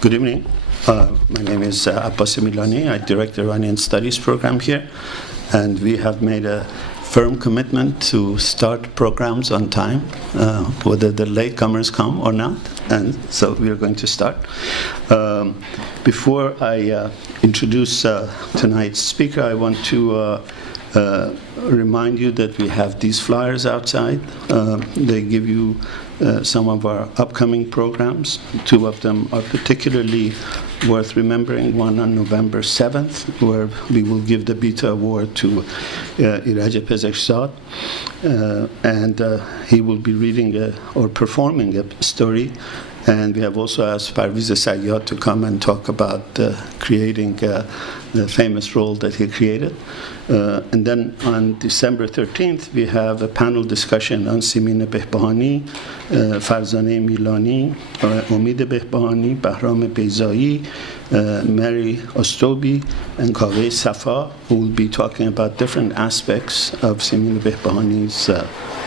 Good evening. My name is Abbas Milani. I direct the Iranian Studies program here, and we have made a firm commitment to start programs on time, whether the latecomers come or not, and so we are going to start. Before I introduce tonight's speaker, I want to remind you that we have these flyers outside. They give you some of our upcoming programs. Two of them are particularly worth remembering. One on November 7th, where we will give the Beta Award to Iraj Pezeshzad, and he will be reading or performing a story. And we have also asked Parviz Sayyad to come and talk about creating the famous role that he created. And then on December 13th, we have a panel discussion on Simin Behbahani, Farzaneh Milani, Omid Behbahani, Bahram Beyzai, Mary Ostobi, and Kaveh Safa, who will be talking about different aspects of Simin Behbahani's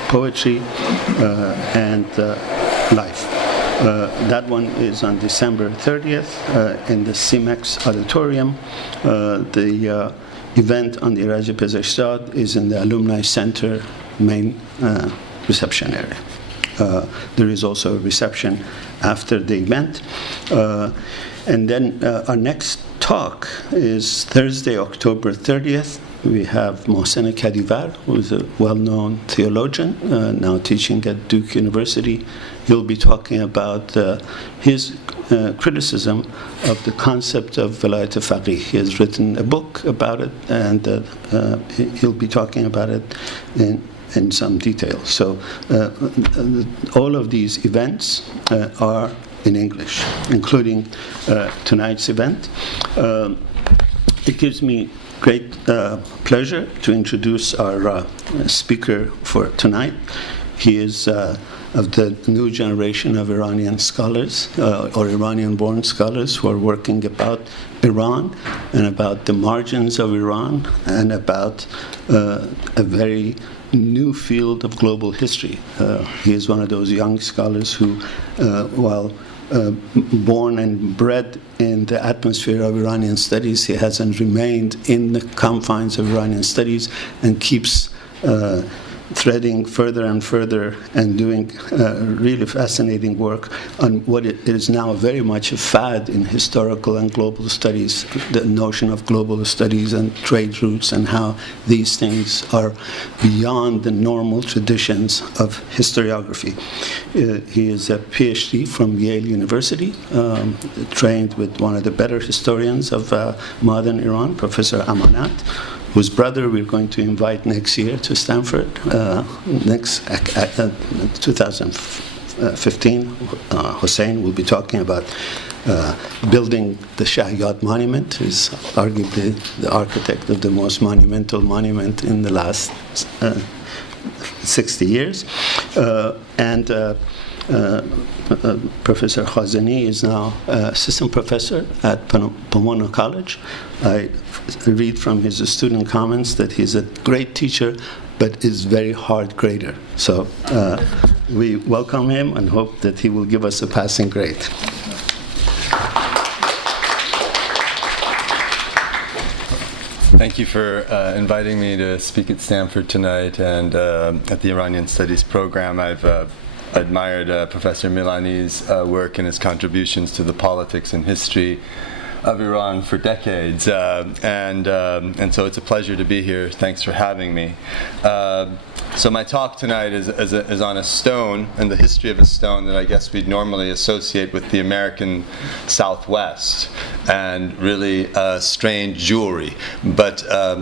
poetry and life. That one is on December 30th in the CIMEX auditorium. The event on the Iraj Pezeshzad is in the Alumni Center main reception area. There is also a reception after the event. And then our next talk is Thursday, October 30th. We have Mohsen Kadivar, who is a well-known theologian, now teaching at Duke University. He'll be talking about his criticism of the concept of Velayat Faqih. He has written a book about it, and he'll be talking about it in some detail. So all of these events are in English, including tonight's event. It gives me great pleasure to introduce our speaker for tonight. He is of the new generation of Iranian scholars, or Iranian-born scholars, who are working about Iran and about the margins of Iran and about a very new field of global history. He is one of those young scholars who, while born and bred in the atmosphere of Iranian studies, he hasn't remained in the confines of Iranian studies and keeps threading further and further and doing really fascinating work on what it is now very much a fad in historical and global studies, the notion of global studies and trade routes and how these things are beyond the normal traditions of historiography. He is a Ph.D. from Yale University, trained with one of the better historians of modern Iran, Professor Amanat, whose brother we're going to invite next year to Stanford, next 2015. Houshang will be talking about building the Shahyad Monument. He's arguably the architect of the most monumental monument in the last 60 years. Professor Khazeni is now assistant professor at Pomona College. I read from his student comments that he's a great teacher, but is very hard grader. So we welcome him and hope that he will give us a passing grade. Thank you for inviting me to speak at Stanford tonight and at the Iranian Studies program. I've admired Professor Milani's work and his contributions to the politics and history of Iran for decades, and so it's a pleasure to be here. Thanks for having me. So my talk tonight is on a stone and the history of a stone that I guess we'd normally associate with the American Southwest and really strange jewelry. But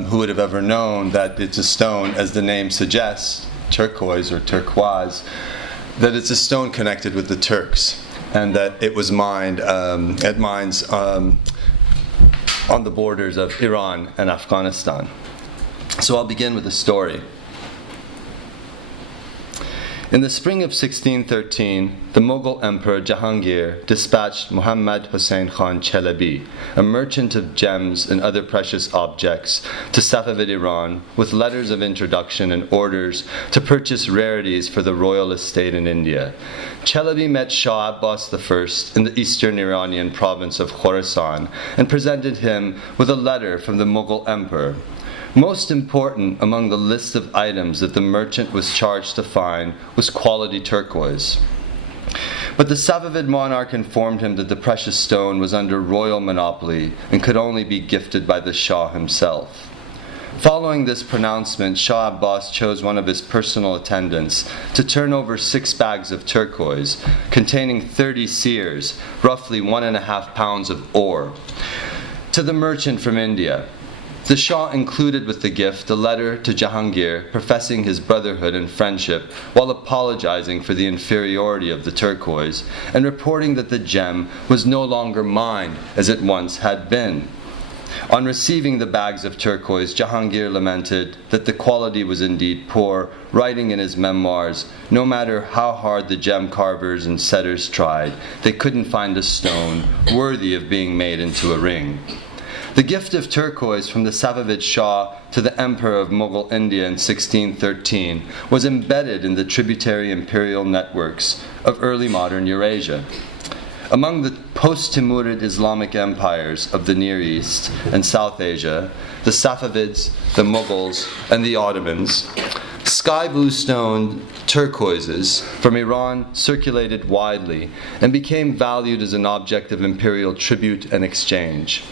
who would have ever known that it's a stone, as the name suggests, turquoise or turquoise, that it's a stone connected with the Turks, and that it was mined at mines on the borders of Iran and Afghanistan. So I'll begin with a story. In the spring of 1613, the Mughal Emperor Jahangir dispatched Muhammad Hussain Khan Chalabi, a merchant of gems and other precious objects, to Safavid Iran with letters of introduction and orders to purchase rarities for the royal estate in India. Chalabi met Shah Abbas I in the eastern Iranian province of Khorasan and presented him with a letter from the Mughal Emperor. Most important among the list of items that the merchant was charged to find was quality turquoise. But the Safavid monarch informed him that the precious stone was under royal monopoly and could only be gifted by the Shah himself. Following this pronouncement, Shah Abbas chose one of his personal attendants to turn over 6 bags of turquoise containing 30 seers, roughly 1.5 pounds of ore, to the merchant from India. The Shah included with the gift a letter to Jahangir professing his brotherhood and friendship while apologizing for the inferiority of the turquoise and reporting that the gem was no longer mine as it once had been. On receiving the bags of turquoise, Jahangir lamented that the quality was indeed poor, writing in his memoirs, "No matter how hard the gem carvers and setters tried, they couldn't find a stone worthy of being made into a ring." The gift of turquoise from the Safavid Shah to the Emperor of Mughal India in 1613 was embedded in the tributary imperial networks of early modern Eurasia. Among the post-Timurid Islamic empires of the Near East and South Asia, the Safavids, the Mughals, and the Ottomans, sky blue stone turquoises from Iran circulated widely and became valued as an object of imperial tribute and exchange.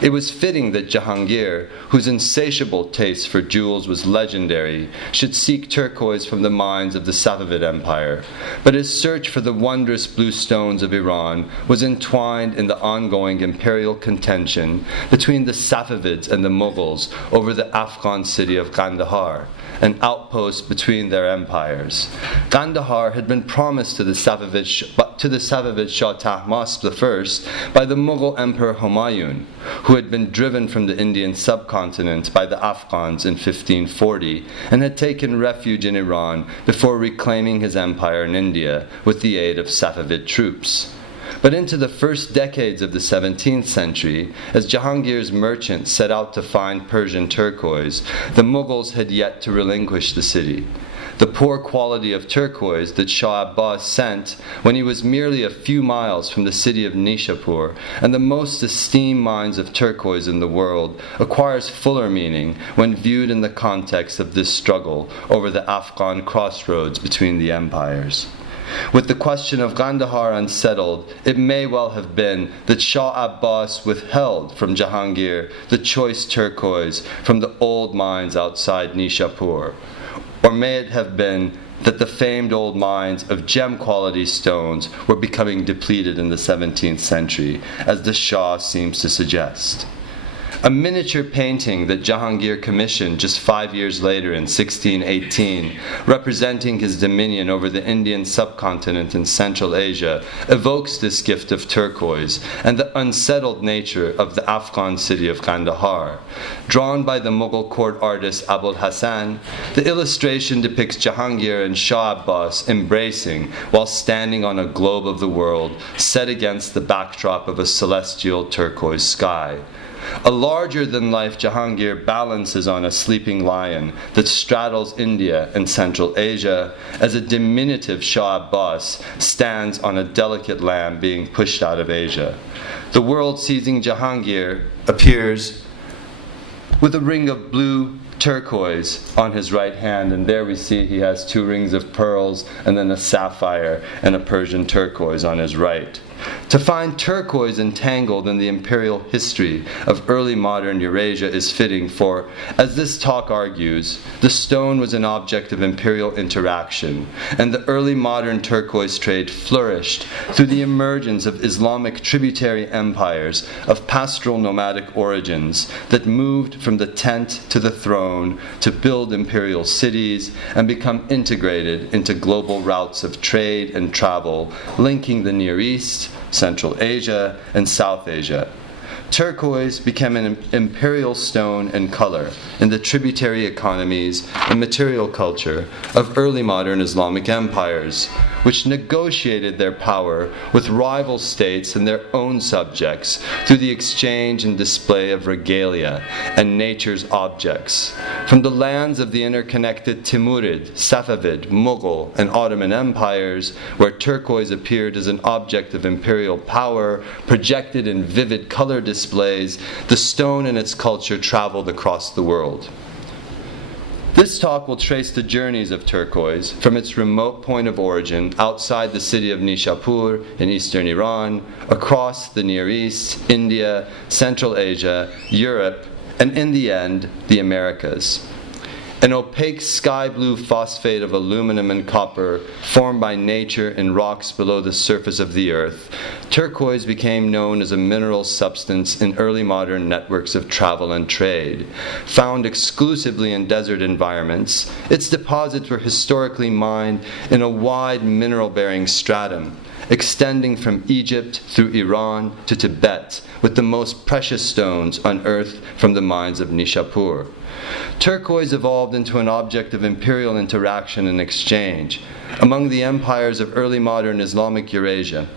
It was fitting that Jahangir, whose insatiable taste for jewels was legendary, should seek turquoise from the mines of the Safavid Empire. But his search for the wondrous blue stones of Iran was entwined in the ongoing imperial contention between the Safavids and the Mughals over the Afghan city of Kandahar, an outpost between their empires. Kandahar had been promised to the Safavid Shah Tahmasp I by the Mughal Emperor Humayun, who had been driven from the Indian subcontinent by the Afghans in 1540 and had taken refuge in Iran before reclaiming his empire in India with the aid of Safavid troops. But into the first decades of the 17th century, as Jahangir's merchants set out to find Persian turquoise, the Mughals had yet to relinquish the city. The poor quality of turquoise that Shah Abbas sent when he was merely a few miles from the city of Nishapur and the most esteemed mines of turquoise in the world acquires fuller meaning when viewed in the context of this struggle over the Afghan crossroads between the empires. With the question of Kandahar unsettled, it may well have been that Shah Abbas withheld from Jahangir the choice turquoise from the old mines outside Nishapur. Or may it have been that the famed old mines of gem-quality stones were becoming depleted in the 17th century, as the Shah seems to suggest. A miniature painting that Jahangir commissioned just 5 years later in 1618, representing his dominion over the Indian subcontinent in Central Asia, evokes this gift of turquoise and the unsettled nature of the Afghan city of Kandahar. Drawn by the Mughal court artist Abul Hassan, the illustration depicts Jahangir and Shah Abbas embracing while standing on a globe of the world set against the backdrop of a celestial turquoise sky. A larger-than-life Jahangir balances on a sleeping lion that straddles India and Central Asia, as a diminutive Shah Abbas stands on a delicate lamb being pushed out of Asia. The world-seizing Jahangir appears with a ring of blue turquoise on his right hand, and there we see he has 2 rings of pearls and then a sapphire and a Persian turquoise on his right. To find turquoise entangled in the imperial history of early modern Eurasia is fitting, for, as this talk argues, the stone was an object of imperial interaction, and the early modern turquoise trade flourished through the emergence of Islamic tributary empires of pastoral nomadic origins that moved from the tent to the throne to build imperial cities and become integrated into global routes of trade and travel linking the Near East, Central Asia, and South Asia. turquoise became an imperial stone and color in the tributary economies and material culture of early modern Islamic empires, which negotiated their power with rival states and their own subjects through the exchange and display of regalia and nature's objects. From the lands of the interconnected Timurid, Safavid, Mughal, and Ottoman empires, where turquoise appeared as an object of imperial power, projected in vivid color displays, the stone and its culture traveled across the world. This talk will trace the journeys of turquoise from its remote point of origin outside the city of Nishapur in eastern Iran, across the Near East, India, Central Asia, Europe, and in the end, the Americas. An opaque sky blue phosphate of aluminum and copper formed by nature in rocks below the surface of the earth, turquoise became known as a mineral substance in early modern networks of travel and trade. Found exclusively in desert environments, its deposits were historically mined in a wide mineral-bearing stratum, extending from Egypt through Iran to Tibet, with the most precious stones unearthed from the mines of Nishapur. Turquoise evolved into an object of imperial interaction and exchange among the empires of early modern Islamic Eurasia.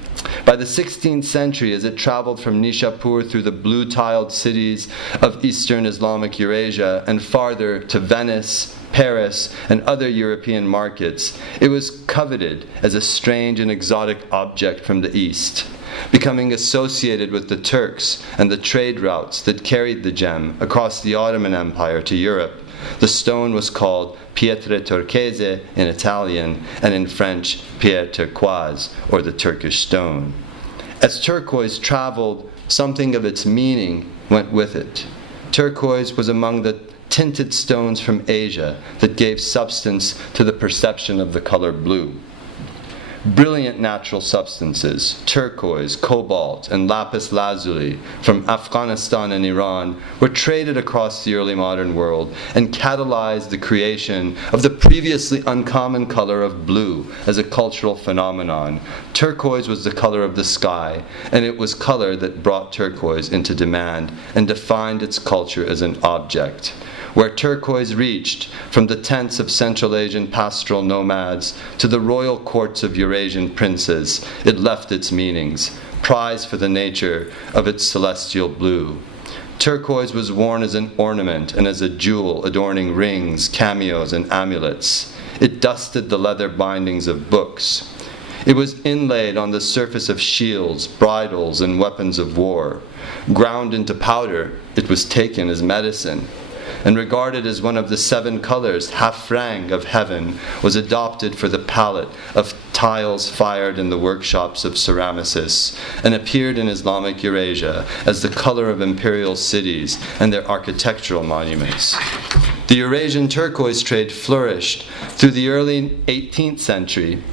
By the 16th century, as it traveled from Nishapur through the blue-tiled cities of Eastern Islamic Eurasia and farther to Venice, Paris, and other European markets, it was coveted as a strange and exotic object from the East, becoming associated with the Turks and the trade routes that carried the gem across the Ottoman Empire to Europe. The stone was called pietre turquoise in Italian, and in French, pierre turquoise, or the Turkish stone. As turquoise traveled, something of its meaning went with it. Turquoise was among the tinted stones from Asia that gave substance to the perception of the color blue. Brilliant natural substances, turquoise, cobalt, and lapis lazuli from Afghanistan and Iran were traded across the early modern world and catalyzed the creation of the previously uncommon color of blue as a cultural phenomenon. Turquoise was the color of the sky, and it was color that brought turquoise into demand and defined its culture as an object. Where turquoise reached, from the tents of Central Asian pastoral nomads to the royal courts of Eurasian princes, it left its meanings, prized for the nature of its celestial blue. Turquoise was worn as an ornament and as a jewel adorning rings, cameos, and amulets. It dusted the leather bindings of books. It was inlaid on the surface of shields, bridles, and weapons of war. Ground into powder, it was taken as medicine. And regarded as one of the 7 colors, Houshang of heaven, was adopted for the palette of tiles fired in the workshops of ceramicists, and appeared in Islamic Eurasia as the color of imperial cities and their architectural monuments. The Eurasian turquoise trade flourished through the early 18th century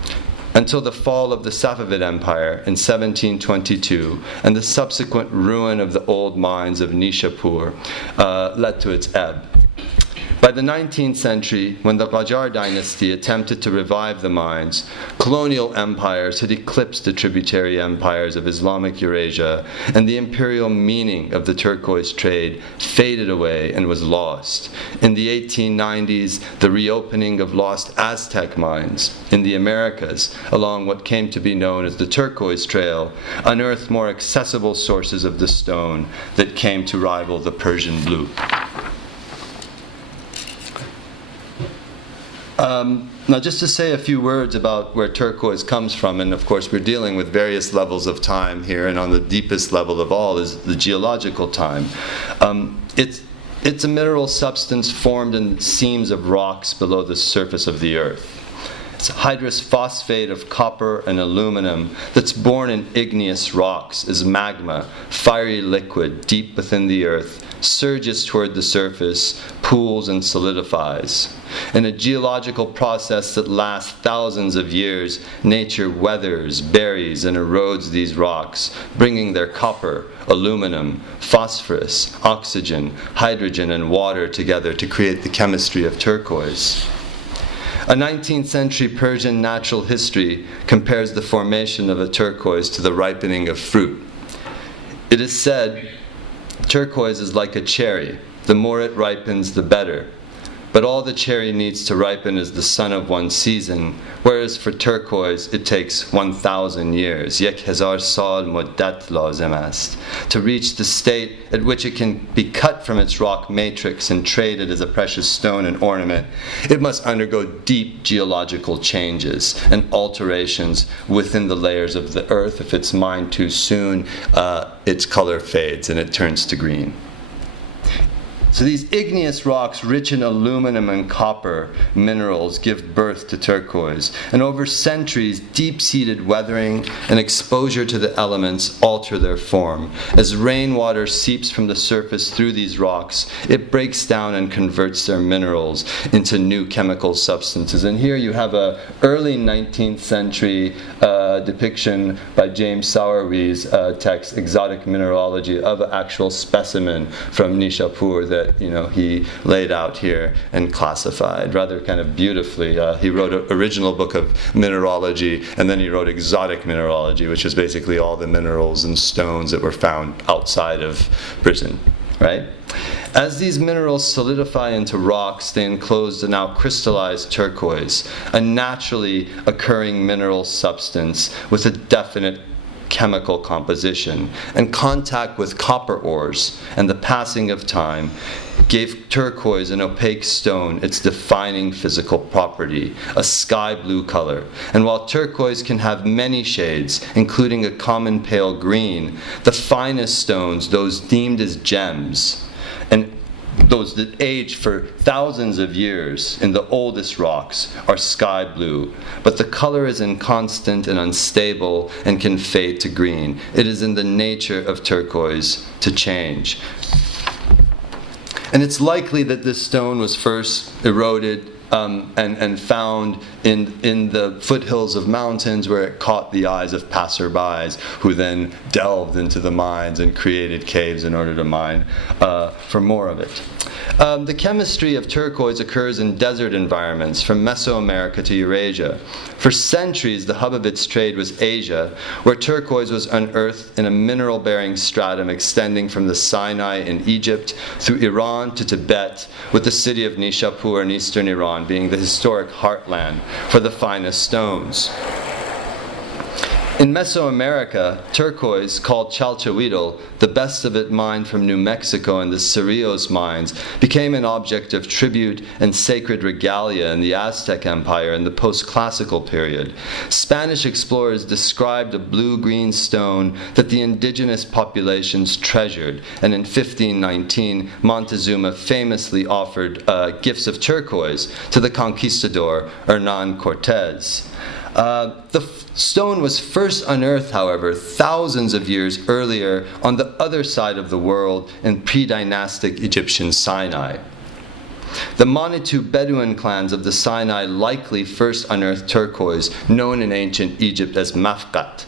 until the fall of the Safavid Empire in 1722 and the subsequent ruin of the old mines of Nishapur led to its ebb. By the 19th century, when the Qajar dynasty attempted to revive the mines, colonial empires had eclipsed the tributary empires of Islamic Eurasia, and the imperial meaning of the turquoise trade faded away and was lost. In the 1890s, the reopening of lost Aztec mines in the Americas, along what came to be known as the Turquoise Trail, unearthed more accessible sources of the stone that came to rival the Persian blue. Now, just to say a few words about where turquoise comes from, and of course we're dealing with various levels of time here, and on the deepest level of all is the geological time. It's a mineral substance formed in seams of rocks below the surface of the earth. It's a hydrous phosphate of copper and aluminum that's born in igneous rocks as magma, fiery liquid deep within the earth, surges toward the surface, pools, and solidifies. In a geological process that lasts thousands of years, nature weathers, buries, and erodes these rocks, bringing their copper, aluminum, phosphorus, oxygen, hydrogen, and water together to create the chemistry of turquoise. A 19th century Persian natural history compares the formation of a turquoise to the ripening of fruit. It is said Turquoise is like a cherry. The more it ripens, the better. But all the cherry needs to ripen is the sun of one season, whereas for turquoise it takes 1,000 years. Yek hazar sal muddat lazim ast. To reach the state at which it can be cut from its rock matrix and traded as a precious stone and ornament, it must undergo deep geological changes and alterations within the layers of the earth. If it's mined too soon, its color fades and it turns to green. So these igneous rocks, rich in aluminum and copper minerals, give birth to turquoise. And over centuries, deep-seated weathering and exposure to the elements alter their form. As rainwater seeps from the surface through these rocks, it breaks down and converts their minerals into new chemical substances. And here you have an early 19th century depiction by James Sowerby's text, Exotic Mineralogy, of an actual specimen from Nishapur that he laid out here and classified rather kind of beautifully. He wrote an original book of mineralogy, and then he wrote Exotic Mineralogy, which is basically all the minerals and stones that were found outside of Britain, right? As these minerals solidify into rocks, they enclose the now crystallized turquoise, a naturally occurring mineral substance with a definite chemical composition, and contact with copper ores and the passing of time gave turquoise, an opaque stone, its defining physical property, a sky blue color. And while turquoise can have many shades, including a common pale green, the finest stones, those deemed as gems, and those that age for thousands of years in the oldest rocks, are sky blue. But the color is inconstant and unstable and can fade to green. It is in the nature of turquoise to change. And it's likely that this stone was first eroded and found in the foothills of mountains where it caught the eyes of passerbys, who then delved into the mines and created caves in order to mine for more of it. The chemistry of turquoise occurs in desert environments from Mesoamerica to Eurasia. For centuries, the hub of its trade was Asia, where turquoise was unearthed in a mineral-bearing stratum extending from the Sinai in Egypt through Iran to Tibet, with the city of Nishapur in eastern Iran being the historic heartland for the finest stones. In Mesoamerica, turquoise, called chalchihuitl, the best of it mined from New Mexico and the Cerrillos mines, became an object of tribute and sacred regalia in the Aztec Empire in the post-classical period. Spanish explorers described a blue-green stone that the indigenous populations treasured, and in 1519, Montezuma famously offered gifts of turquoise to the conquistador Hernán Cortés. The stone was first unearthed, however, thousands of years earlier on the other side of the world in pre-dynastic Egyptian Sinai. The Manitou Bedouin clans of the Sinai likely first unearthed turquoise, known in ancient Egypt as mafqat.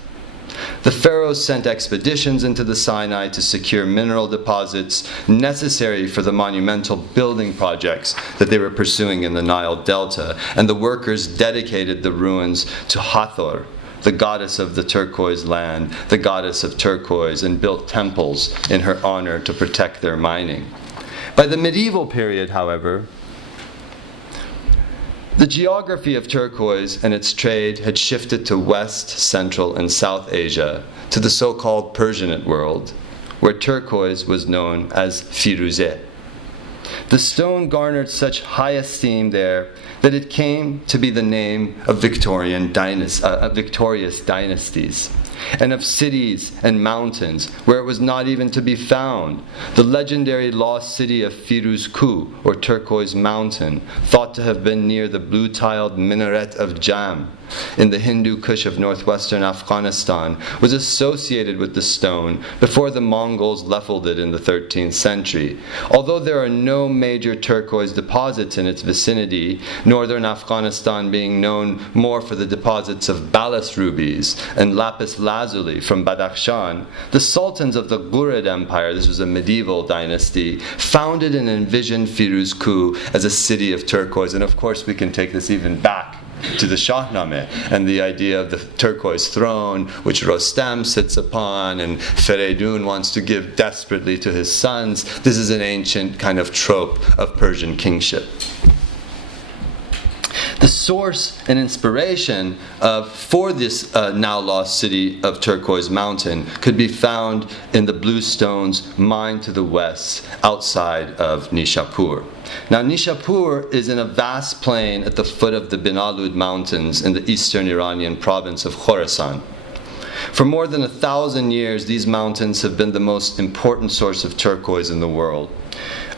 The pharaohs sent expeditions into the Sinai to secure mineral deposits necessary for the monumental building projects that they were pursuing in the Nile Delta, and the workers dedicated the ruins to Hathor, the goddess of the turquoise land, the goddess of turquoise, and built temples in her honor to protect their mining. By the medieval period, however, the geography of turquoise and its trade had shifted to West, Central, and South Asia, to the so-called Persianate world, where turquoise was known as firuzeh. The stone garnered such high esteem there that it came to be the name of victorious dynasties, and of cities and mountains where it was not even to be found. The legendary lost city of Firuzku, or Turquoise Mountain, thought to have been near the blue-tiled minaret of Jam in the Hindu Kush of northwestern Afghanistan, was associated with the stone before the Mongols leveled it in the 13th century. Although there are no major turquoise deposits in its vicinity, northern Afghanistan being known more for the deposits of balas rubies and lapis lazuli from Badakhshan, the sultans of the Ghurid Empire, this was a medieval dynasty, founded and envisioned Firuzku as a city of turquoise. And of course we can take this even back to the Shahnameh, and the idea of the turquoise throne, which Rostam sits upon, and Feridun wants to give desperately to his sons. This is an ancient kind of trope of Persian kingship. The source and inspiration for this now lost city of Turquoise Mountain could be found in the blue stones mined to the west outside of Nishapur. Now, Nishapur is in a vast plain at the foot of the Binalud Mountains in the eastern Iranian province of Khorasan. For more than 1,000 years, these mountains have been the most important source of turquoise in the world.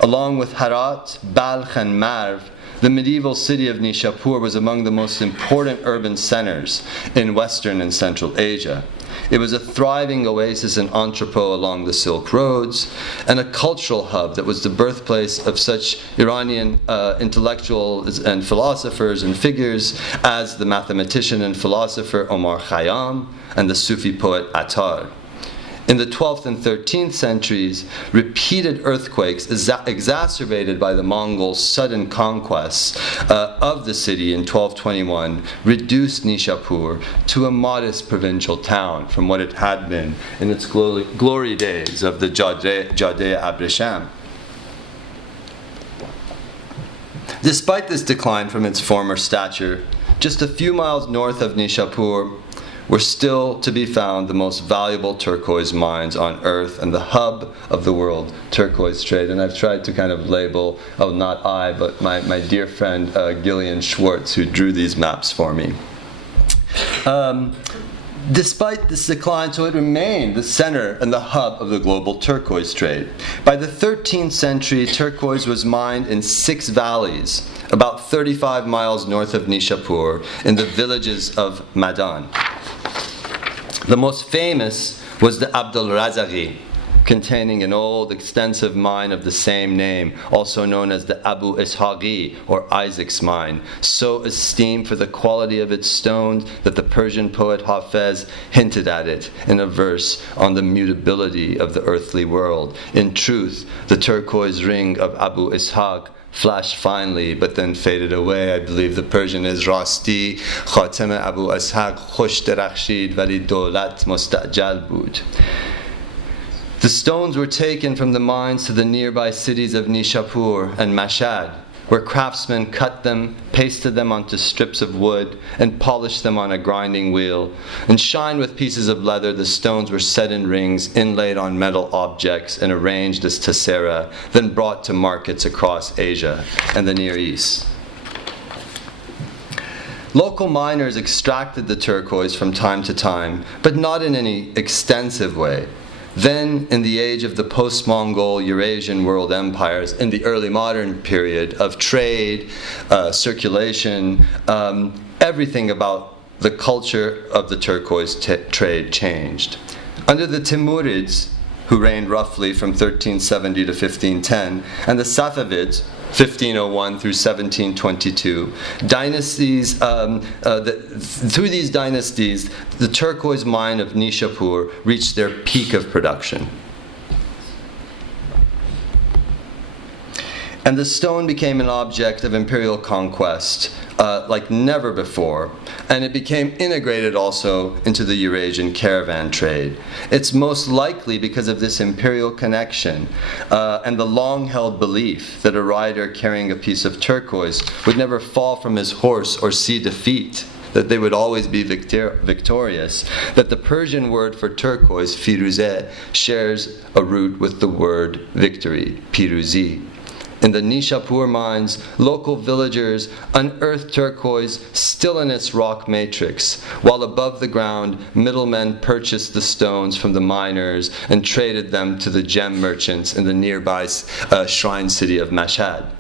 Along with Herat, Balkh, and Marv, the medieval city of Nishapur was among the most important urban centers in Western and Central Asia. It was a thriving oasis and entrepot along the Silk Roads, and a cultural hub that was the birthplace of such Iranian intellectuals and philosophers and figures as the mathematician and philosopher Omar Khayyam and the Sufi poet Attar. In the 12th and 13th centuries, repeated earthquakes exacerbated by the Mongols' sudden conquests of the city in 1221 reduced Nishapur to a modest provincial town from what it had been in its glory days of the Jadeh Abresham. Despite this decline from its former stature, just a few miles north of Nishapur were still to be found the most valuable turquoise mines on earth and the hub of the world turquoise trade. And I've tried to kind of label, not I, but my dear friend Gillian Schwartz, who drew these maps for me. Despite this decline, so it remained the center and the hub of the global turquoise trade. By the 13th century, turquoise was mined in 6 valleys, about 35 miles north of Nishapur, in the villages of Madan. The most famous was the Abdul Razaghi, containing an old, extensive mine of the same name, also known as the Abu Ishaqi, or Isaac's mine, so esteemed for the quality of its stones that the Persian poet Hafez hinted at it in a verse on the mutability of the earthly world. In truth, the turquoise ring of Abu Ishaq flashed finely, but then faded away. I believe the Persian is Rasti, Khatem Abu Ishaq, Khosh Darakhshid, Vali Dolat Mustajal Bud. The stones were taken from the mines to the nearby cities of Nishapur and Mashhad, where craftsmen cut them, pasted them onto strips of wood, and polished them on a grinding wheel. And shined with pieces of leather, the stones were set in rings, inlaid on metal objects, and arranged as tessera, then brought to markets across Asia and the Near East. Local miners extracted the turquoise from time to time, but not in any extensive way. Then, in the age of the post-Mongol Eurasian world empires, in the early modern period of trade, circulation, everything about the culture of the turquoise trade changed. Under the Timurids, who reigned roughly from 1370 to 1510, and the Safavids, 1501 through 1722, dynasties. Through these dynasties, the turquoise mine of Nishapur reached their peak of production. And the stone became an object of imperial conquest like never before, and it became integrated also into the Eurasian caravan trade. It's most likely because of this imperial connection and the long-held belief that a rider carrying a piece of turquoise would never fall from his horse or see defeat, that they would always be victorious, that the Persian word for turquoise, firuzeh, shares a root with the word victory, piruzi. In the Nishapur mines, local villagers unearthed turquoise still in its rock matrix, while above the ground, middlemen purchased the stones from the miners and traded them to the gem merchants in the nearby shrine city of Mashhad.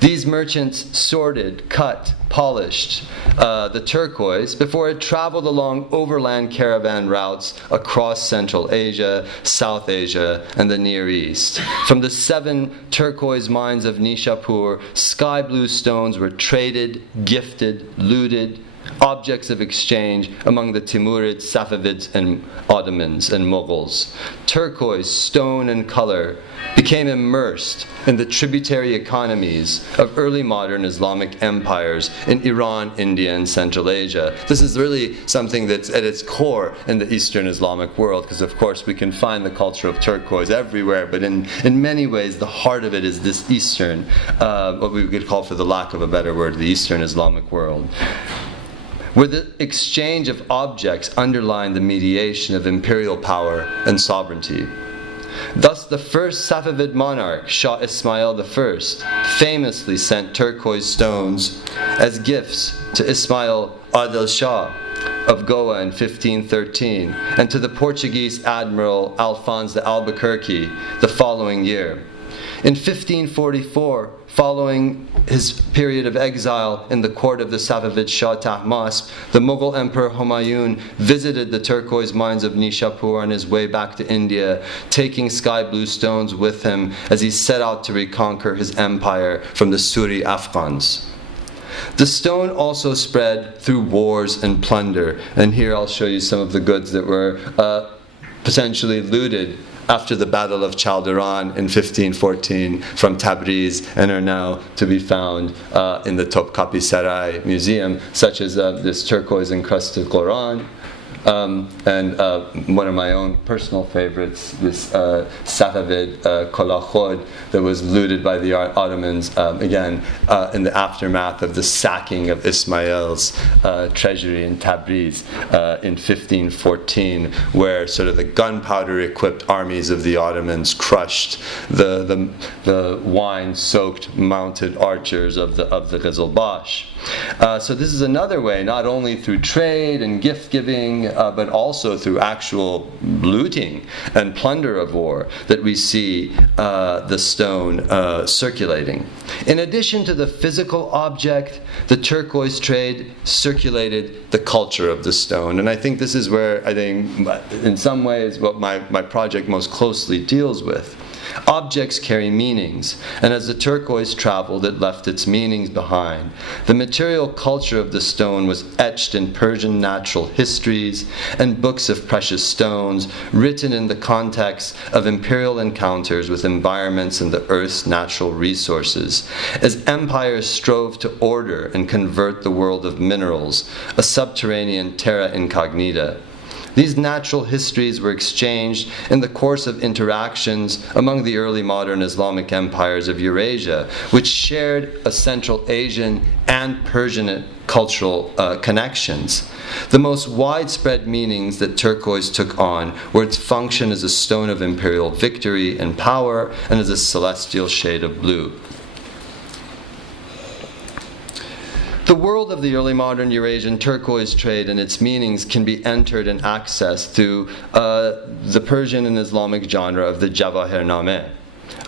These merchants sorted, cut, polished the turquoise before it traveled along overland caravan routes across Central Asia, South Asia, and the Near East. From the 7 turquoise mines of Nishapur, sky blue stones were traded, gifted, looted, objects of exchange among the Timurids, Safavids, and Ottomans and Mughals. Turquoise, stone, and color became immersed in the tributary economies of early modern Islamic empires in Iran, India, and Central Asia. This is really something that's at its core in the Eastern Islamic world, because of course we can find the culture of turquoise everywhere, but in many ways the heart of it is this Eastern, what we could call, for the lack of a better word, the Eastern Islamic world, where the exchange of objects underlined the mediation of imperial power and sovereignty. Thus, the first Safavid monarch, Shah Ismail I, famously sent turquoise stones as gifts to Ismail Adil Shah of Goa in 1513, and to the Portuguese admiral Alphonse de Albuquerque the following year. In 1544, following his period of exile in the court of the Safavid Shah Tahmasp, the Mughal Emperor Humayun visited the turquoise mines of Nishapur on his way back to India, taking sky blue stones with him as he set out to reconquer his empire from the Suri Afghans. The stone also spread through wars and plunder, and here I'll show you some of the goods that were potentially looted after the Battle of Chaldiran in 1514 from Tabriz, and are now to be found in the Topkapi Saray Museum, such as this turquoise encrusted Quran, and one of my own personal favorites, this Safavid Kolakhod that was looted by the Ottomans, again, in the aftermath of the sacking of Ismail's treasury in Tabriz in 1514, where sort of the gunpowder-equipped armies of the Ottomans crushed the wine-soaked mounted archers of the Ghazalbash. So this is another way, not only through trade and gift-giving, but also through actual looting and plunder of war, that we see the stone circulating. In addition to the physical object, the turquoise trade circulated the culture of the stone. And I think this is where, I think, in some ways, what my project most closely deals with. Objects carry meanings, and as the turquoise traveled, it left its meanings behind. The material culture of the stone was etched in Persian natural histories and books of precious stones, written in the context of imperial encounters with environments and the earth's natural resources, as empires strove to order and convert the world of minerals, a subterranean terra incognita. These natural histories were exchanged in the course of interactions among the early modern Islamic empires of Eurasia, which shared a Central Asian and Persian cultural connections. The most widespread meanings that turquoise took on were its function as a stone of imperial victory and power, and as a celestial shade of blue. The world of the early modern Eurasian turquoise trade and its meanings can be entered and accessed through the Persian and Islamic genre of the Jawahirnameh,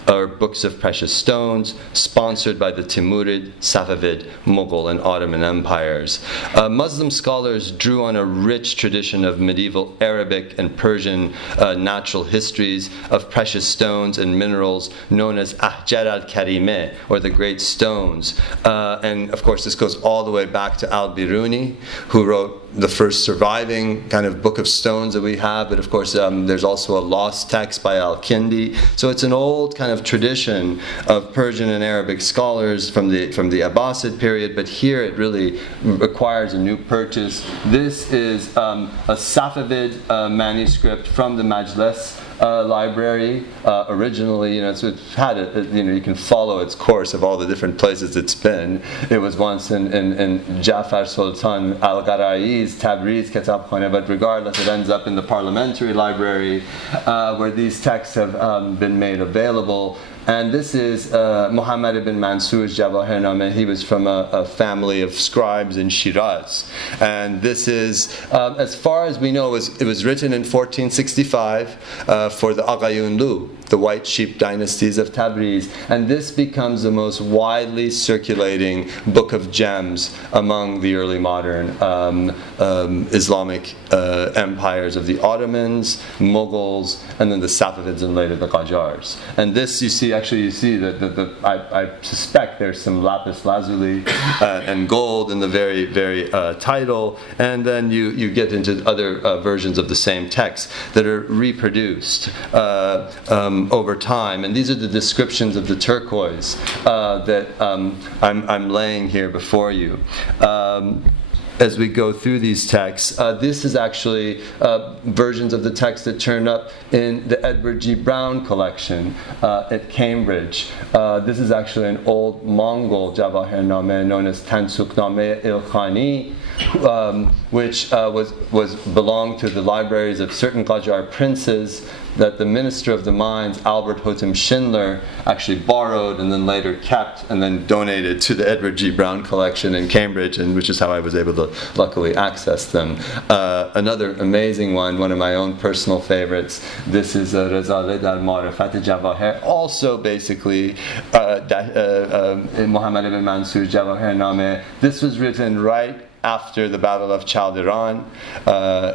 or books of precious stones, sponsored by the Timurid, Safavid, Mughal, and Ottoman empires. Muslim scholars drew on a rich tradition of medieval Arabic and Persian natural histories of precious stones and minerals known as Ahjar al-Karimeh, or the great stones. And of course this goes all the way back to al-Biruni, who wrote the first surviving kind of book of stones that we have, but of course there's also a lost text by al-Kindi. So it's an old kind of tradition of Persian and Arabic scholars from the Abbasid period, but here it really requires a new purchase. This is a Safavid manuscript from the Majlis library. Originally, so it's had you can follow its course of all the different places it's been. It was once in Jafar Sultan al-Qarai's Tabriz Kitabkhane, but regardless, it ends up in the parliamentary library where these texts have been made available. And this is Muhammad ibn Mansur's Jawahirnameh. He was from a family of scribes in Shiraz. And this is, as far as we know, it was written in 1465 for the Agayunlu, the white sheep dynasties of Tabriz. And this becomes the most widely circulating book of gems among the early modern Islamic empires of the Ottomans, Mughals, and then the Safavids and later the Qajars. And this, you see that I suspect there's some lapis lazuli and gold in the very, very title, and then you get into other versions of the same text that are reproduced over time. And these are the descriptions of the turquoise that I'm laying here before you. As we go through these texts, this is actually versions of the text that turn up in the Edward G. Brown collection at Cambridge. This is actually an old Mongol Jawahirnameh known as Tansuknameh il-Khani, which belonged to the libraries of certain Qajar princes that the Minister of the Mines, Albert Hotham Schindler, actually borrowed and then later kept and then donated to the Edward G. Brown collection in Cambridge, and which is how I was able to luckily access them. Another amazing one of my own personal favorites, this is Rezale dar Marifat Jawahir, also basically Muhammad ibn Mansur's Jawahirnameh. This was written right after the Battle of Chaldiran,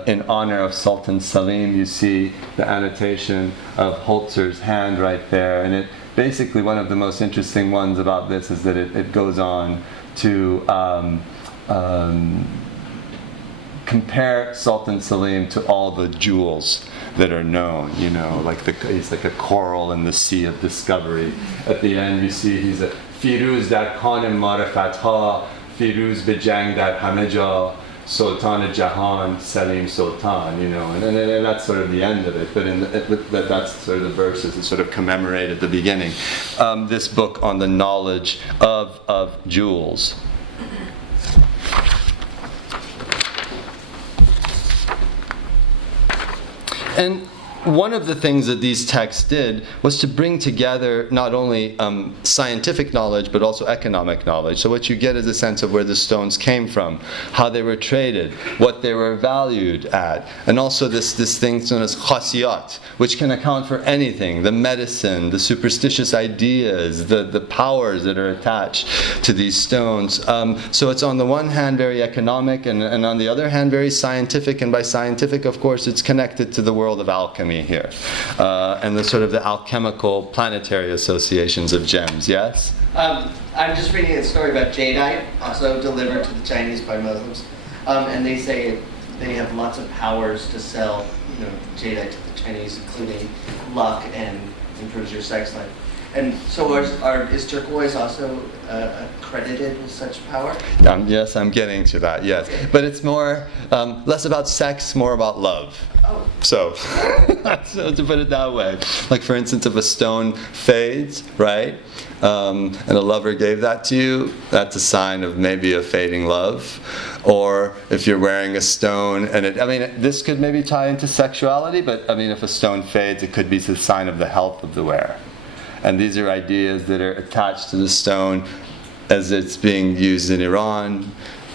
in honor of Sultan Salim. You see the annotation of Holzer's hand right there. And it basically, one of the most interesting ones about this is that it goes on to compare Sultan Salim to all the jewels that are known, like he's like a coral in the sea of discovery. At the end, you see he's a Firuz dar Khan Marifat ha, Firuz be jang dar hame ja, Sultan Jahan, Salim Sultan, and that's sort of the end of it. But that's sort of the verses that sort of commemorate at the beginning this book on the knowledge of jewels. And one of the things that these texts did was to bring together not only scientific knowledge but also economic knowledge. So what you get is a sense of where the stones came from, how they were traded, what they were valued at, and also this thing known as khasiyat, which can account for anything, the medicine, the superstitious ideas, the powers that are attached to these stones. So it's on the one hand very economic and on the other hand very scientific, and by scientific of course it's connected to the world of alchemy here, and the sort of the alchemical planetary associations of gems. Yes? I'm just reading a story about jadeite, also delivered to the Chinese by Muslims, and they say they have lots of powers to sell, jadeite to the Chinese, including luck and improves your sex life. And so is turquoise also credited with such power? Yes, I'm getting to that, yes. Okay. But it's more, less about sex, more about love. Oh. So to put it that way. Like for instance, if a stone fades, right, and a lover gave that to you, that's a sign of maybe a fading love. Or if you're wearing a stone, and this could maybe tie into sexuality, but if a stone fades, it could be a sign of the health of the wearer. And these are ideas that are attached to the stone as it's being used in Iran,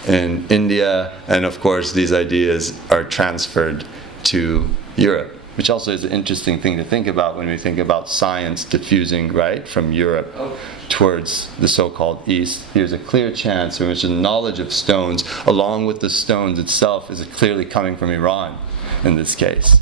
in India, and of course these ideas are transferred to Europe, which also is an interesting thing to think about when we think about science diffusing, right, from Europe towards the so-called East. Here's a clear chance in which the knowledge of stones, along with the stones itself, is clearly coming from Iran in this case.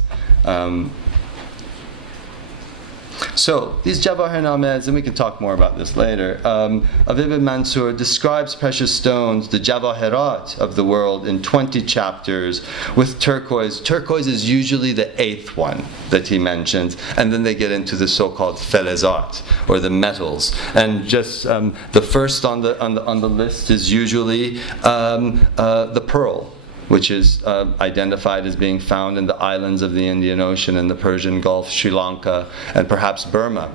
So, these Jawahirnamehs, and we can talk more about this later, of Ibn Mansur describes precious stones, the Jawahirat of the world, in 20 chapters with turquoise. Turquoise is usually the 8th one that he mentions, and then they get into the so-called felezat, or the metals. And just the first on the list is usually the pearl, which is identified as being found in the islands of the Indian Ocean and the Persian Gulf, Sri Lanka, and perhaps Burma.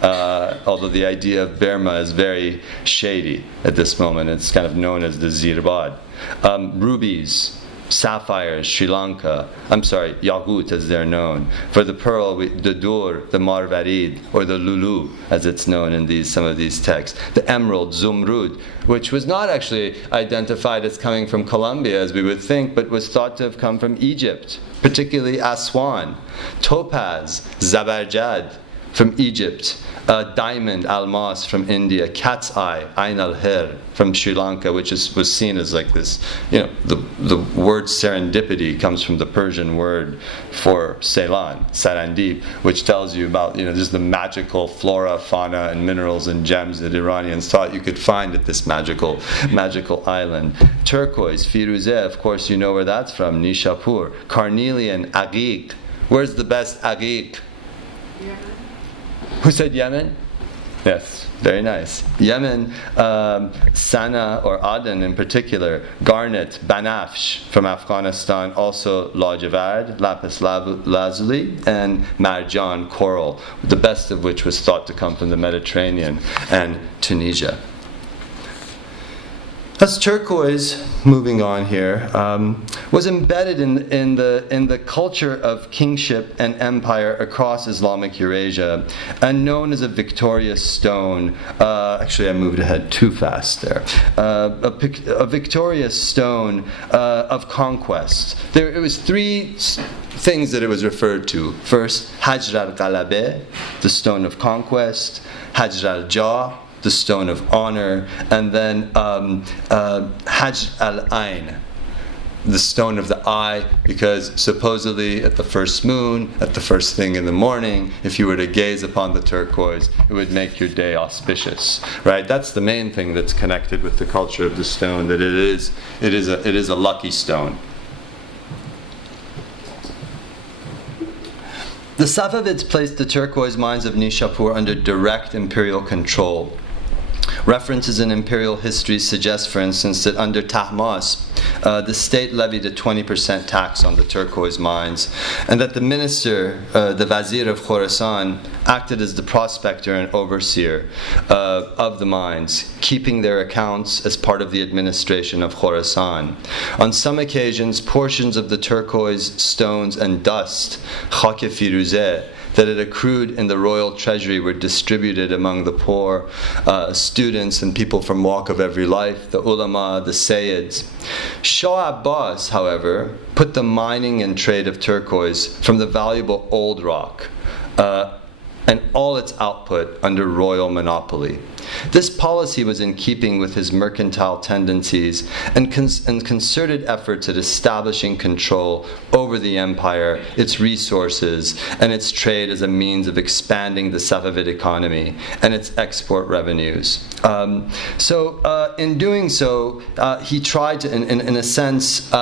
Although the idea of Burma is very shady at this moment. It's kind of known as the Zirbad. Rubies, sapphires, Sri Lanka, Yaqut as they're known. For the pearl, the dur, the marvarid, or the lulu, as it's known in some of these texts. The emerald, zumrud, which was not actually identified as coming from Colombia, as we would think, but was thought to have come from Egypt, particularly Aswan. Topaz, zabarjad, from Egypt. Diamond, almas, from India. Cat's eye, ain al-hir, from Sri Lanka, which was seen as like this, the word serendipity comes from the Persian word for Ceylon, Sarandip, which tells you about, just the magical flora, fauna, and minerals and gems that Iranians thought you could find at this magical island. Turquoise, Firuzeh, of course you know where that's from, Nishapur. Carnelian, aqiq. Where's the best aqiq? Who said Yemen? Yes, very nice. Yemen, Sana or Aden in particular, garnet, banafsh from Afghanistan, also lajavad, lapis lazuli, and marjan, coral, the best of which was thought to come from the Mediterranean and Tunisia. Thus, turquoise, moving on here, was embedded in the culture of kingship and empire across Islamic Eurasia, and known as a victorious stone. Actually, I moved ahead too fast there. A victorious stone of conquest. It was three things that it was referred to. First, Hajr al-Ghalabeh, the stone of conquest. Hajr al-Jah, the stone of honor, and then Hajj al-Ain, the stone of the eye, because supposedly at the first moon, at the first thing in the morning, if you were to gaze upon the turquoise, it would make your day auspicious, right? That's the main thing that's connected with the culture of the stone, that it is a lucky stone. The Safavids placed the turquoise mines of Nishapur under direct imperial control. References in imperial history suggest, for instance, that under Tahmasp, the state levied a 20% tax on the turquoise mines, and that the minister, the Wazir of Khorasan, acted as the prospector and overseer of the mines, keeping their accounts as part of the administration of Khorasan. On some occasions, portions of the turquoise stones and dust, khak-e firuzeh, that had accrued in the royal treasury were distributed among the poor, students and people from walk of every life, the ulama, the sayyids. Shah Abbas, however, put the mining and trade of turquoise from the valuable old rock and all its output under royal monopoly. This policy was in keeping with his mercantile tendencies and concerted efforts at establishing control over the empire, its resources, and its trade as a means of expanding the Safavid economy and its export revenues. In doing so, he tried to, in a sense,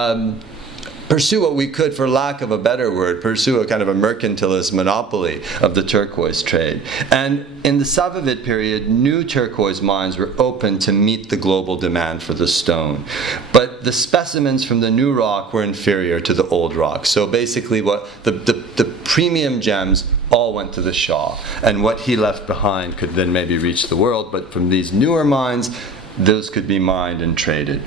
pursue what we could, for lack of a better word, pursue a kind of a mercantilist monopoly of the turquoise trade. And in the Safavid period, new turquoise mines were open to meet the global demand for the stone. But the specimens from the new rock were inferior to the old rock. So basically what the premium gems all went to the Shah. And what he left behind could then maybe reach the world. But from these newer mines, those could be mined and traded.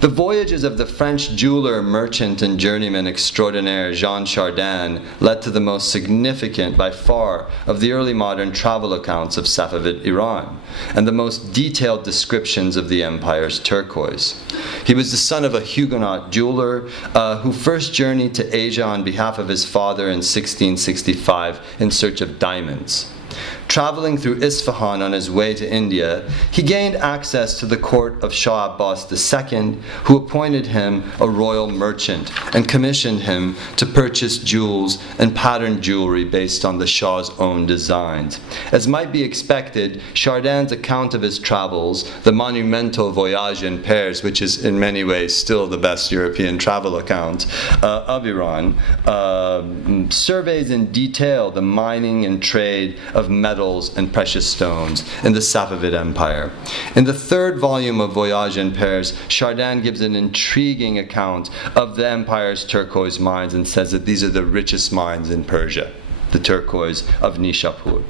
The voyages of the French jeweler, merchant, and journeyman extraordinaire Jean Chardin led to the most significant, by far, of the early modern travel accounts of Safavid Iran, and the most detailed descriptions of the empire's turquoise. He was the son of a Huguenot jeweler who first journeyed to Asia on behalf of his father in 1665 in search of diamonds. Traveling through Isfahan on his way to India, he gained access to the court of Shah Abbas II, who appointed him a royal merchant and commissioned him to purchase jewels and patterned jewelry based on the Shah's own designs. As might be expected, Chardin's account of his travels, the monumental Voyage in Pairs, which is in many ways still the best European travel account of Iran, surveys in detail the mining and trade of metals and precious stones in the Safavid Empire. In the third volume of Voyage in Paris, Chardin gives an intriguing account of the empire's turquoise mines and says that these are the richest mines in Persia, the turquoise of Nishapur.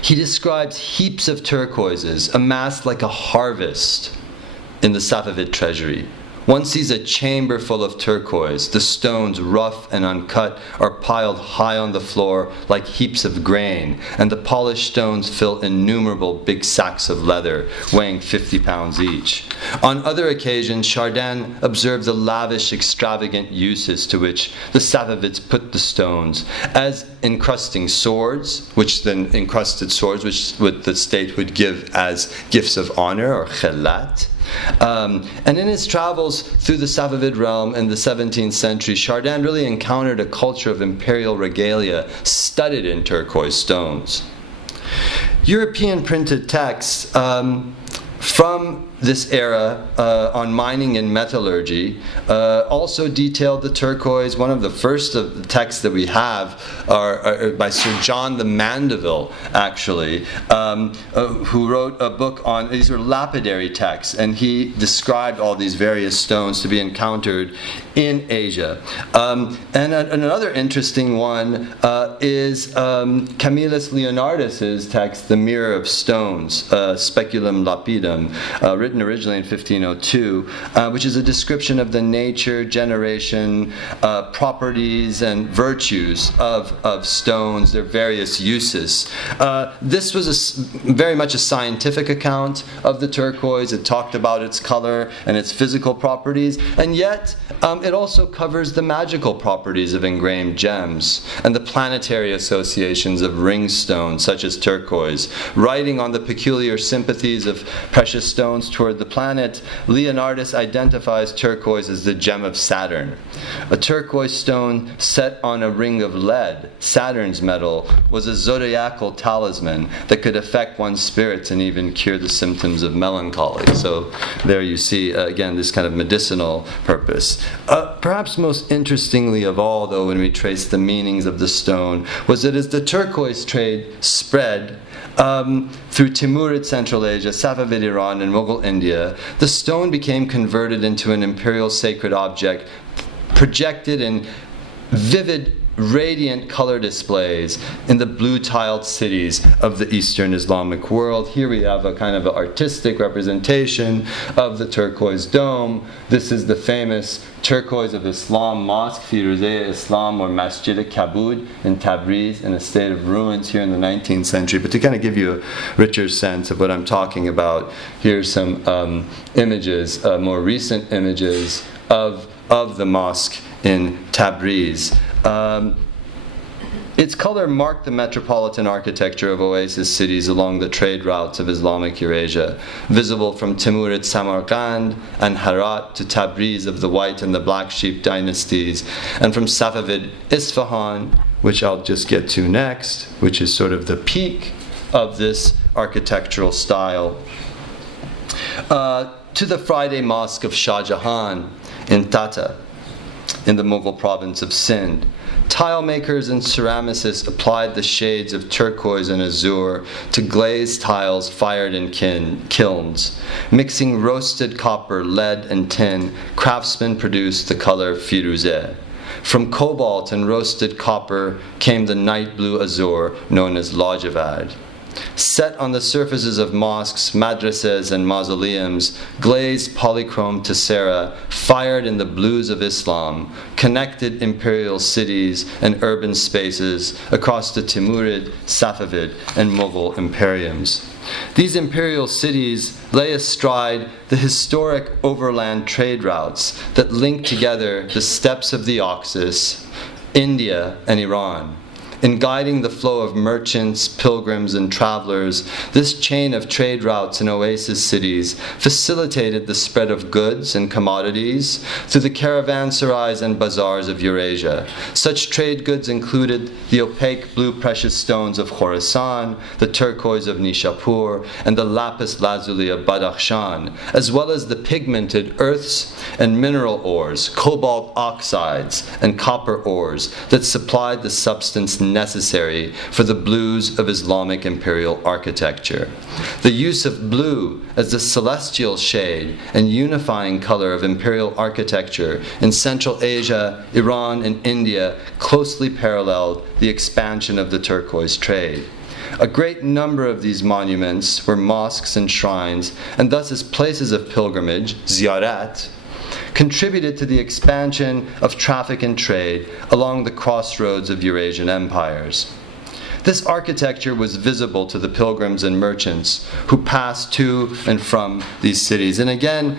He describes heaps of turquoises amassed like a harvest in the Safavid treasury, One sees a chamber full of turquoise. The stones, rough and uncut, are piled high on the floor like heaps of grain, and the polished stones fill innumerable big sacks of leather, weighing 50 pounds each. On other occasions, Chardin observed the lavish, extravagant uses to which the Safavids put the stones, as encrusting swords, which then encrusted swords, which the state would give as gifts of honor, or khelat. And in his travels through the Safavid realm in the 17th century, Chardin really encountered a culture of imperial regalia studded in turquoise stones. European printed texts from this era on mining and metallurgy also detailed the turquoise. One of the first of the texts that we have are by Sir John the Mandeville, actually, who wrote a book on, these are lapidary texts, and he described all these various stones to be encountered in Asia. And another interesting one is Camillus Leonardus's text, The Mirror of Stones, Speculum Lapidum, written originally in 1502, which is a description of the nature, generation, properties, and virtues of stones, their various uses. This was very much a scientific account of the turquoise. It talked about its color and its physical properties, and yet it also covers the magical properties of engraved gems and the planetary associations of ring stones, such as turquoise. Writing on the peculiar sympathies of precious stones toward the planet, Leonardus identifies turquoise as the gem of Saturn. A turquoise stone set on a ring of lead, Saturn's metal, was a zodiacal talisman that could affect one's spirits and even cure the symptoms of melancholy. So there you see, again, this kind of medicinal purpose. Perhaps most interestingly of all, though, when we trace the meanings of the stone, was that as the turquoise trade spread through Timurid Central Asia, Safavid Iran, and Mughal India, the stone became converted into an imperial sacred object, projected in vivid, radiant color displays in the blue-tiled cities of the Eastern Islamic world. Here we have a kind of artistic representation of the turquoise dome. This is the famous Turquoise of Islam Mosque, Firuzeh Islam, or Masjid Kabud in Tabriz, in a state of ruins here in the 19th century. But to kind of give you a richer sense of what I'm talking about, here's some images, more recent images of the mosque in Tabriz. Its color marked the metropolitan architecture of oasis cities along the trade routes of Islamic Eurasia, visible from Timurid Samarkand and Herat to Tabriz of the White and the Black Sheep dynasties, and from Safavid Isfahan, which I'll just get to next, which is sort of the peak of this architectural style, to the Friday Mosque of Shah Jahan in Tata, in the Mughal province of Sindh. Tile makers and ceramicists applied the shades of turquoise and azure to glazed tiles fired in kilns. Mixing roasted copper, lead, and tin, craftsmen produced the color firuzeh. From cobalt and roasted copper came the night blue azure known as lajavad. Set on the surfaces of mosques, madrasas, and mausoleums, glazed polychrome tessera, fired in the blues of Islam, connected imperial cities and urban spaces across the Timurid, Safavid, and Mughal imperiums. These imperial cities lay astride the historic overland trade routes that link together the steppes of the Oxus, India, and Iran. In guiding the flow of merchants, pilgrims, and travelers, this chain of trade routes in oasis cities facilitated the spread of goods and commodities through the caravanserais and bazaars of Eurasia. Such trade goods included the opaque blue precious stones of Khorasan, the turquoise of Nishapur, and the lapis lazuli of Badakhshan, as well as the pigmented earths and mineral ores, cobalt oxides, and copper ores that supplied the substance necessary for the blues of Islamic imperial architecture. The use of blue as the celestial shade and unifying color of imperial architecture in Central Asia, Iran, and India closely paralleled the expansion of the turquoise trade. A great number of these monuments were mosques and shrines, and thus as places of pilgrimage, ziyarat, contributed to the expansion of traffic and trade along the crossroads of Eurasian empires. This architecture was visible to the pilgrims and merchants who passed to and from these cities. And again,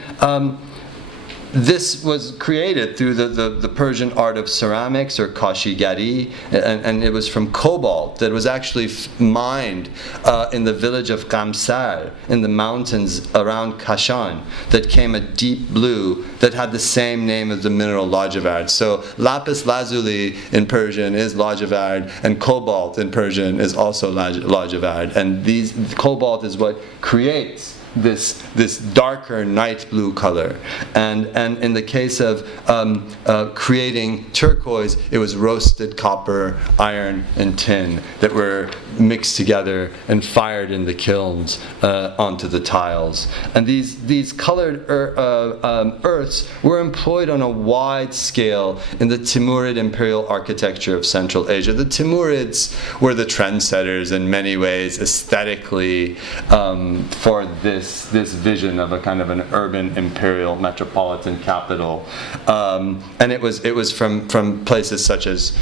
this was created through the Persian art of ceramics, or kashigari, and it was from cobalt that was actually mined in the village of Qamsar in the mountains around Kashan, that came a deep blue that had the same name as the mineral lajavard. So lapis lazuli in Persian is lajavard, and cobalt in Persian is also lajavard. And cobalt is what creates this darker night blue color, and in the case of creating turquoise, it was roasted copper, iron, and tin that were mixed together and fired in the kilns onto the tiles. And these colored earths were employed on a wide scale in the Timurid imperial architecture of Central Asia. The Timurids were the trendsetters in many ways aesthetically for this vision of a kind of an urban imperial metropolitan capital, and it was from places such as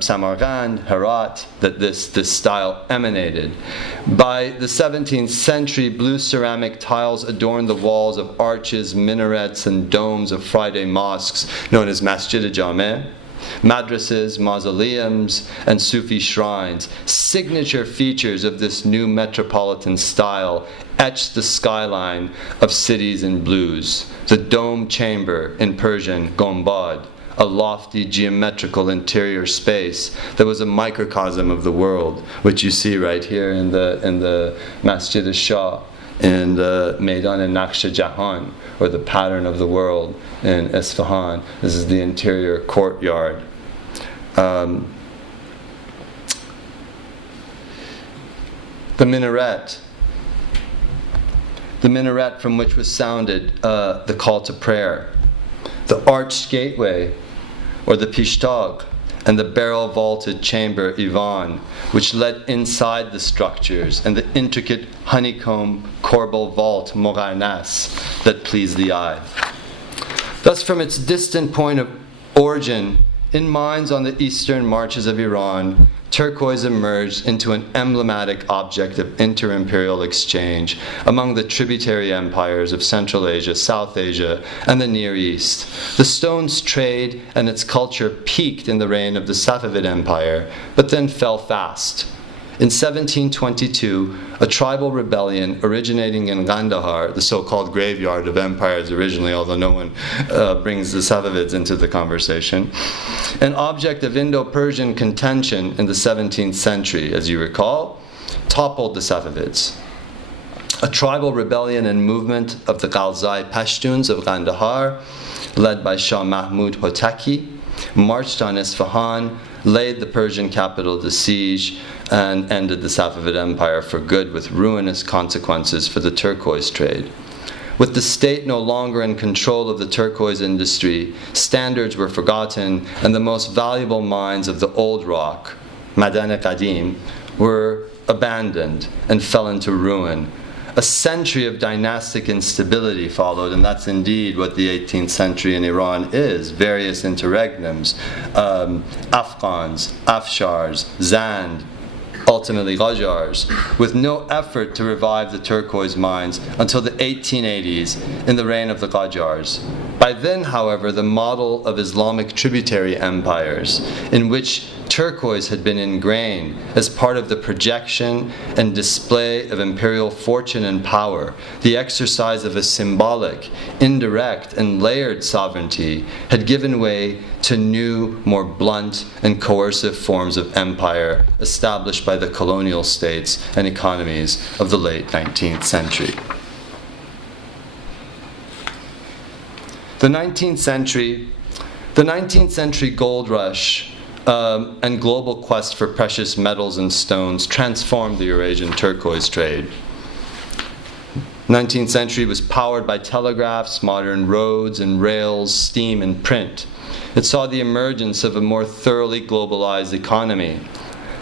Samarkand, Herat, that this style emanated. By the 17th century, blue ceramic tiles adorned the walls of arches, minarets, and domes of Friday mosques known as Masjid-e-Jame, madrasas, mausoleums, and Sufi shrines. Signature features of this new metropolitan style etched the skyline of cities in blues. The dome chamber, in Persian, gombad, a lofty geometrical interior space that was a microcosm of the world, which you see right here in the Masjid al-Shah, in the Maidan and Naqsh Jahan, or the pattern of the world in Isfahan. This is the interior courtyard. The minaret from which was sounded the call to prayer, the arched gateway, or the pishtag, and the barrel-vaulted chamber Ivan, which led inside the structures, and the intricate honeycomb corbel vault Mogharnas that pleased the eye. Thus, from its distant point of origin, in mines on the eastern marches of Iran, turquoise emerged into an emblematic object of inter-imperial exchange among the tributary empires of Central Asia, South Asia, and the Near East. The stone's trade and its culture peaked in the reign of the Safavid Empire, but then fell fast. In 1722, a tribal rebellion originating in Kandahar, the so-called graveyard of empires originally, although no one brings the Safavids into the conversation, an object of Indo-Persian contention in the 17th century, as you recall, toppled the Safavids. A tribal rebellion and movement of the Ghalzai Pashtuns of Kandahar, led by Shah Mahmud Hotaki, marched on Isfahan, laid the Persian capital to siege, and ended the Safavid Empire for good, with ruinous consequences for the turquoise trade. With the state no longer in control of the turquoise industry, standards were forgotten, and the most valuable mines of the old rock, Madan-e-Qadim, were abandoned and fell into ruin. A century of dynastic instability followed, and that's indeed what the 18th century in Iran is. Various interregnums, Afghans, Afshars, Zand, ultimately Qajars, with no effort to revive the turquoise mines until the 1880s in the reign of the Qajars. By then, however, the model of Islamic tributary empires, in which turquoise had been ingrained as part of the projection and display of imperial fortune and power, the exercise of a symbolic, indirect, and layered sovereignty, had given way to new, more blunt and coercive forms of empire established by the colonial states and economies of the late 19th century. The 19th century gold rush and global quest for precious metals and stones transformed the Eurasian turquoise trade. 19th century was powered by telegraphs, modern roads and rails, steam and print. It saw the emergence of a more thoroughly globalized economy.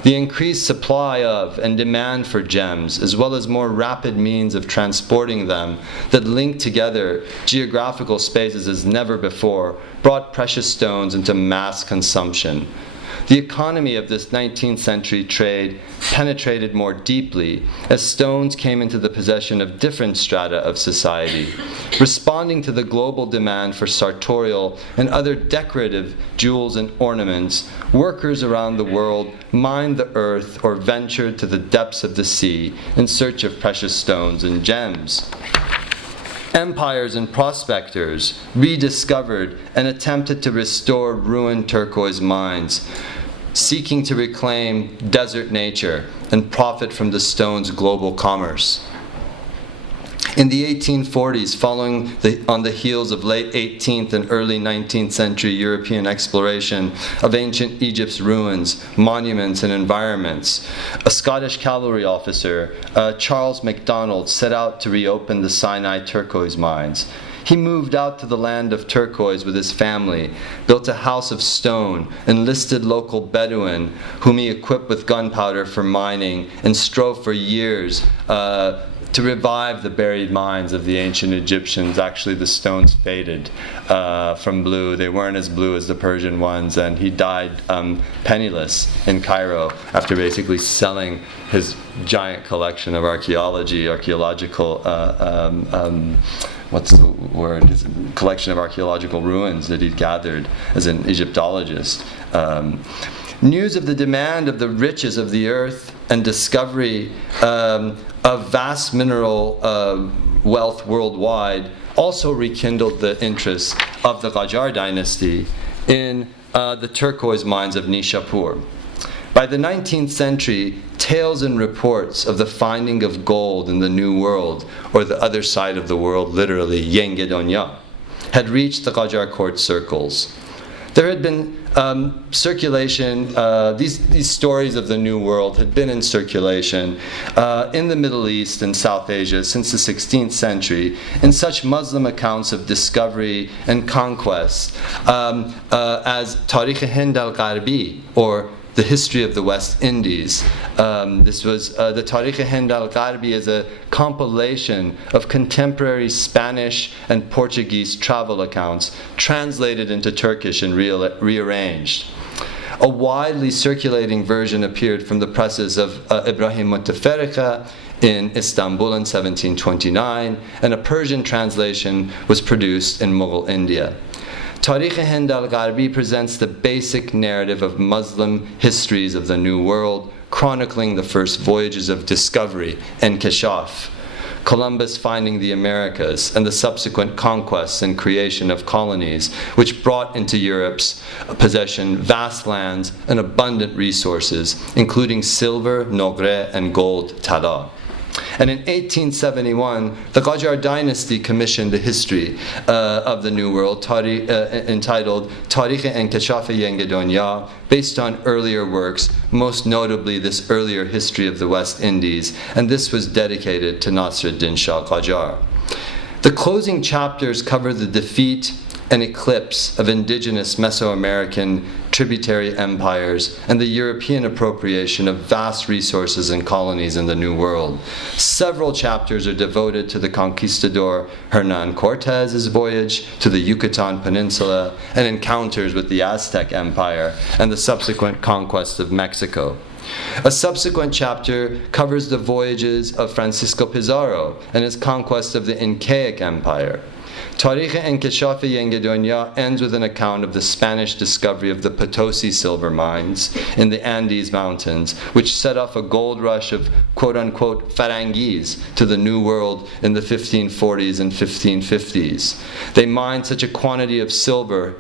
The The increased supply of and demand for gems, as well as more rapid means of transporting them that link together geographical spaces as never before, brought precious stones into mass consumption. The economy of this 19th century trade penetrated more deeply as stones came into the possession of different strata of society. Responding to the global demand for sartorial and other decorative jewels and ornaments, workers around the world mined the earth or ventured to the depths of the sea in search of precious stones and gems. Empires and prospectors rediscovered and attempted to restore ruined turquoise mines, seeking to reclaim desert nature and profit from the stone's global commerce. In the 1840s, following on the heels of late 18th and early 19th century European exploration of ancient Egypt's ruins, monuments, and environments, a Scottish cavalry officer, Charles MacDonald, set out to reopen the Sinai turquoise mines. He moved out to the land of turquoise with his family, built a house of stone, enlisted local Bedouin, whom he equipped with gunpowder for mining, and strove for years to revive the buried mines of the ancient Egyptians. Actually, the stones faded from blue. They weren't as blue as the Persian ones, and he died penniless in Cairo after basically selling his giant collection of archaeological what's the word? His collection of archaeological ruins that he'd gathered as an Egyptologist. News of the demand of the riches of the earth and discovery of vast mineral wealth worldwide also rekindled the interest of the Qajar dynasty in the turquoise mines of Nishapur. By the 19th century, tales and reports of the finding of gold in the New World, or the other side of the world, literally, Yengedonya, had reached the Qajar court circles. There had been circulation, these stories of the New World had been in circulation in the Middle East and South Asia since the 16th century, in such Muslim accounts of discovery and conquest as Tarikh Hind al-Gharbi, or the history of the West Indies. This was the Tarikh Hind al-Gharbi is a compilation of contemporary Spanish and Portuguese travel accounts translated into Turkish and rearranged. A widely circulating version appeared from the presses of Ibrahim Mutafarriqa in Istanbul in 1729, and a Persian translation was produced in Mughal India. Tarikh Hind al-Gharbi presents the basic narrative of Muslim histories of the New World, chronicling the first voyages of discovery and Kashaf, Columbus finding the Americas, and the subsequent conquests and creation of colonies, which brought into Europe's possession vast lands and abundant resources, including silver, nogre, and gold, tala. And in 1871, the Qajar dynasty commissioned a history of the New World entitled Tarikh Inkishaf Yengedonya, based on earlier works, most notably this earlier history of the West Indies, and this was dedicated to Nasruddin Shah Qajar. The closing chapters cover the defeat and eclipse of indigenous Mesoamerican tributary empires and the European appropriation of vast resources and colonies in the New World. Several chapters are devoted to the conquistador Hernan Cortez's voyage to the Yucatan Peninsula and encounters with the Aztec Empire and the subsequent conquest of Mexico. A subsequent chapter covers the voyages of Francisco Pizarro and his conquest of the Incaic Empire. Tarikh Inkishaf Yengedonya ends with an account of the Spanish discovery of the Potosi silver mines in the Andes Mountains, which set off a gold rush of quote-unquote Farangis to the New World in the 1540s and 1550s. They mined such a quantity of silver,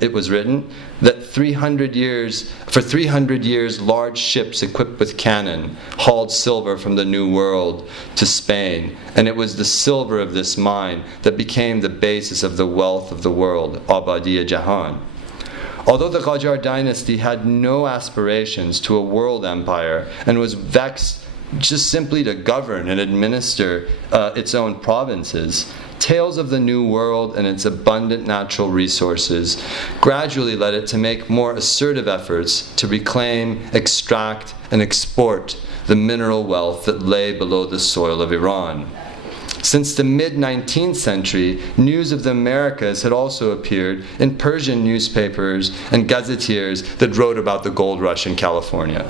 it was written, that for 300 years, large ships equipped with cannon hauled silver from the New World to Spain, and it was the silver of this mine that became the basis of the wealth of the world, Abadiya Jahan. Although the Qajar dynasty had no aspirations to a world empire and was vexed just simply to govern and administer its own provinces, tales of the New World and its abundant natural resources gradually led it to make more assertive efforts to reclaim, extract, and export the mineral wealth that lay below the soil of Iran. Since the mid-19th century, news of the Americas had also appeared in Persian newspapers and gazetteers that wrote about the gold rush in California.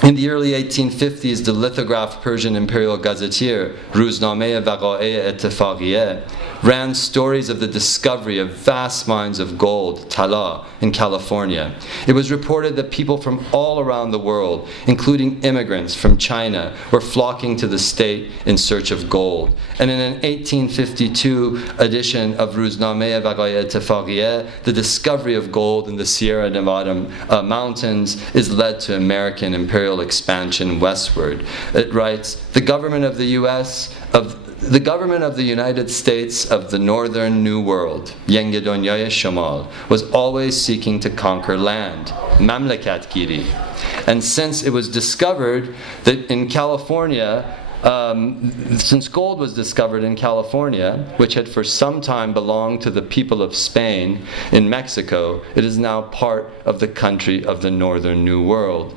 In the early 1850s, the lithographed Persian imperial gazetteer, Ruznameh Waqae Ettifaqiyeh, ran stories of the discovery of vast mines of gold, tala, in California. It was reported that people from all around the world, including immigrants from China, were flocking to the state in search of gold. And in an 1852 edition of Ruznameh Waqae Ettifaqiyeh, the discovery of gold in the Sierra Nevada mountains is led to American imperial expansion westward. It writes, the government of the United States of the Northern New World, Yenge Donyay Shamal, was always seeking to conquer land, Mamlakat Giri. And since it was discovered that in California, since gold was discovered in California, which had for some time belonged to the people of Spain in Mexico, it is now part of the country of the Northern New World.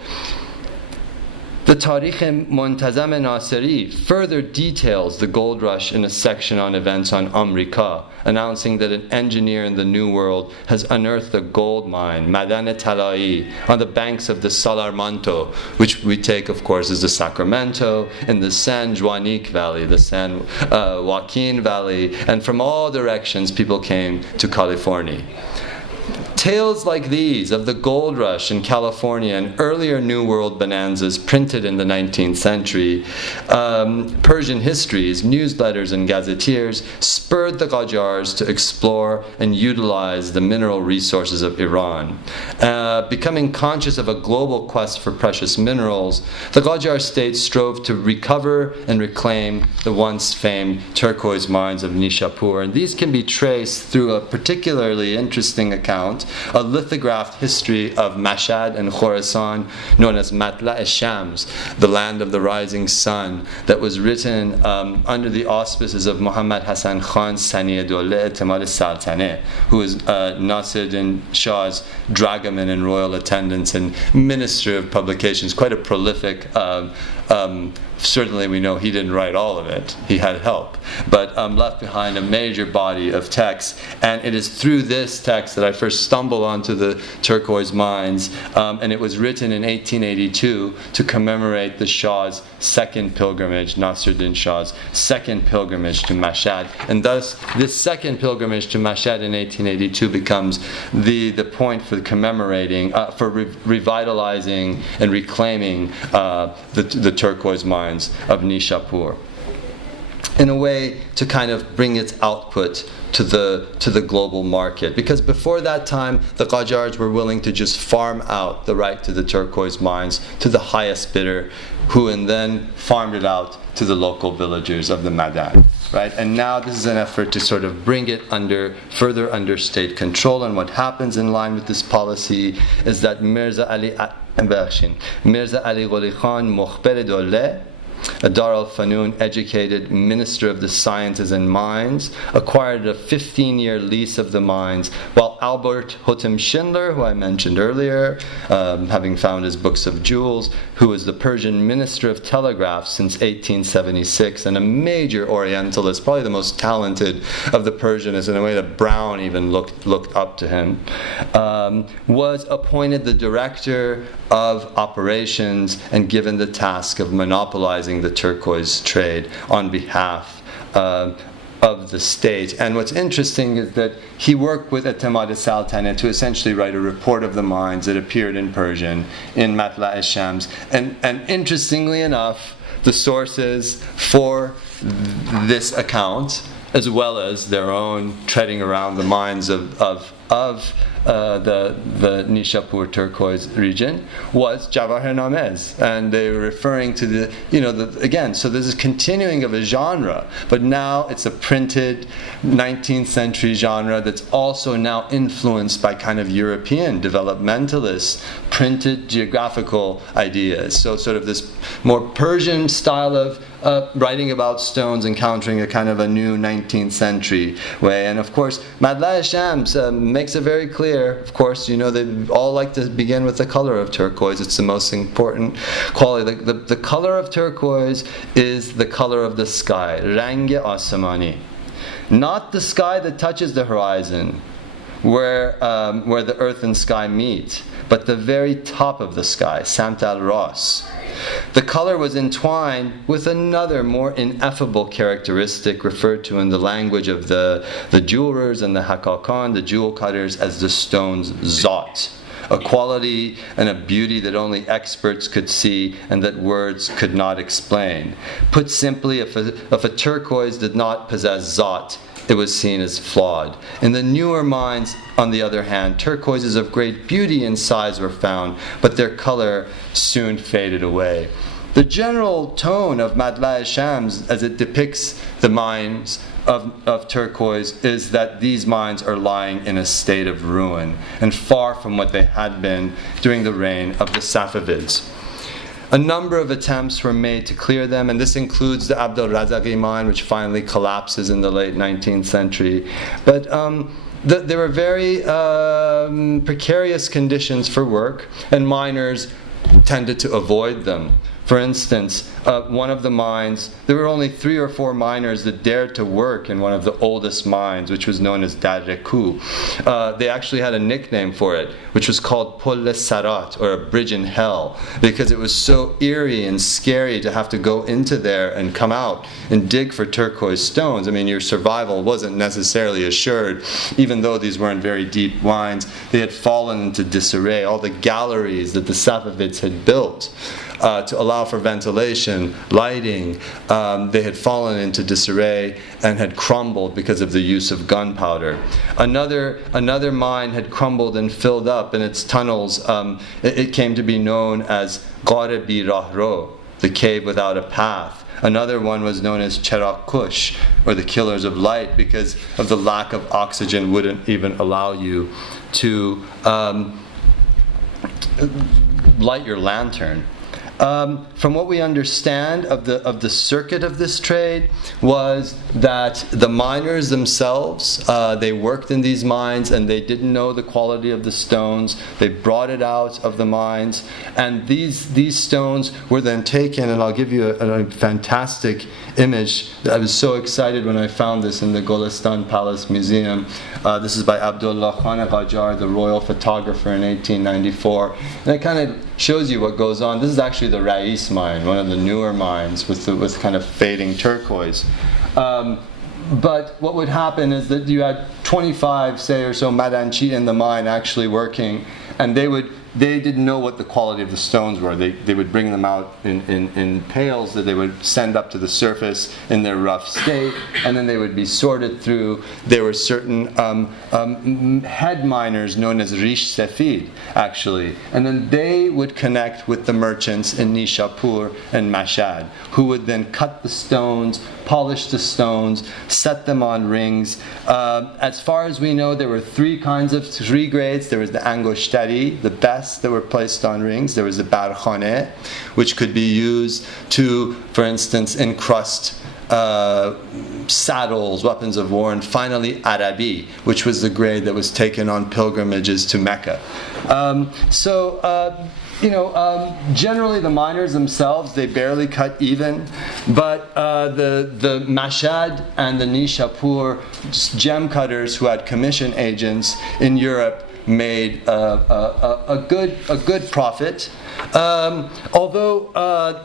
The Tarikh Montazam Nasiri further details the gold rush in a section on events on Amrika, announcing that an engineer in the New World has unearthed a gold mine, Madan Talai, on the banks of the Salarmanto, which we take, of course, as the Sacramento, in the San Juanic Valley, the San Joaquin Valley, and from all directions people came to California. Tales like these of the gold rush in California and earlier New World bonanzas printed in the 19th century, Persian histories, newsletters, and gazetteers spurred the Qajars to explore and utilize the mineral resources of Iran. Becoming conscious of a global quest for precious minerals, the Qajar state strove to recover and reclaim the once famed turquoise mines of Nishapur. And these can be traced through a particularly interesting account, a lithographed history of Mashhad and Khorasan known as Matla' Shams, the land of the rising sun, that was written under the auspices of Muhammad Hassan Khan Sani-e-Dawla Etemad Saltaneh, who was Nasiruddin Shah's dragoman in royal attendance and minister of publications, quite a prolific. Certainly we know he didn't write all of it. He had help. But left behind a major body of texts. And it is through this text that I first stumbled onto the turquoise mines. And it was written in 1882 to commemorate the Shah's second pilgrimage, Nasiruddin Shah's second pilgrimage to Mashhad. And thus, this second pilgrimage to Mashhad in 1882 becomes the point for commemorating, for revitalizing and reclaiming the turquoise mines of Nishapur, in a way to kind of bring its output to the global market. Because before that time, the Qajars were willing to just farm out the right to the turquoise mines to the highest bidder, who and then farmed it out to the local villagers of the Madan. Right? And now this is an effort to sort of bring it further under state control. And what happens in line with this policy is that Mirza Ali Qoli Khan Mukhber Dawla, a Dar al-Fanun educated minister of the sciences and mines, acquired a 15-year lease of the mines, while Albert Hotem Schindler, who I mentioned earlier, having found his books of jewels, who was the Persian minister of telegraph since 1876 and a major Orientalist, probably the most talented of the Persianists, in a way that Brown even looked up to him, was appointed the director of operations and given the task of monopolizing the turquoise trade on behalf of the state. And what's interesting is that he worked with Etemad Saltaneh to essentially write a report of the mines that appeared in Persian in Matla' Shams. And interestingly enough, the sources for this account, as well as their own treading around the mines of of the Nishapur turquoise region was Jawahir Namez, and they were referring to again, so there's a continuing of a genre, but now it's a printed 19th century genre that's also now influenced by kind of European developmentalist printed geographical ideas. So sort of this more Persian style of writing about stones, encountering a kind of a new 19th century way. And of course, Madla Shams makes it very clear, of course, they all like to begin with the color of turquoise. It's the most important quality. The color of turquoise is the color of the sky, range asamani. Not the sky that touches the horizon, where the earth and sky meet, but the very top of the sky, Samt al-Ras. The color was entwined with another more ineffable characteristic referred to in the language of the jewelers and the hakakan, the jewel cutters, as the stone's zot, a quality and a beauty that only experts could see and that words could not explain. Put simply, if a turquoise did not possess zot, it was seen as flawed. In the newer mines, on the other hand, turquoises of great beauty and size were found, but their color soon faded away. The general tone of Madla Shams, as it depicts the mines of turquoise, is that these mines are lying in a state of ruin and far from what they had been during the reign of the Safavids. A number of attempts were made to clear them, and this includes the Abdul Razaki mine, which finally collapses in the late 19th century. But there were very precarious conditions for work, and miners tended to avoid them. For instance, one of the mines, there were only 3 or 4 miners that dared to work in one of the oldest mines, which was known as Darreku. They actually had a nickname for it, which was called Pol Sarat, or a bridge in hell, because it was so eerie and scary to have to go into there and come out and dig for turquoise stones. I mean, your survival wasn't necessarily assured, even though these weren't very deep mines. They had fallen into disarray. All the galleries that the Safavids had built to allow for ventilation, lighting, they had fallen into disarray and had crumbled because of the use of gunpowder. Another mine had crumbled and filled up in its tunnels. It came to be known as Ghar Bi Rahro, the cave without a path. Another one was known as Cherak Kush, or the killers of light, because of the lack of oxygen wouldn't even allow you to light your lantern. From what we understand of the circuit of this trade was that the miners themselves, they worked in these mines and they didn't know the quality of the stones. They brought it out of the mines, and these stones were then taken, and I'll give you a fantastic image. I was so excited when I found this in the Golestan Palace Museum. This is by Abdullah Khan Qajar, the royal photographer, in 1894. And it kind of shows you what goes on. This is actually the Rais mine, one of the newer mines with kind of fading turquoise. But what would happen is that you had 25, say, or so Madanchi in the mine actually working, and they didn't know what the quality of the stones were. They would bring them out in pails that they would send up to the surface in their rough state, and then they would be sorted through. There were certain head miners known as Rish Sefid, actually, and then they would connect with the merchants in Nishapur and Mashhad, who would then cut the stones, polish the stones, set them on rings. As far as we know, there were 3 grades. There was the Angoshtari, the best, that were placed on rings. There was the Barkhane, which could be used to, for instance, encrust saddles, weapons of war, and finally Arabi, which was the grade that was taken on pilgrimages to Mecca. Generally the miners themselves, they barely cut even, but the Mashhad and the Nishapur gem cutters who had commission agents in Europe made a good profit. Although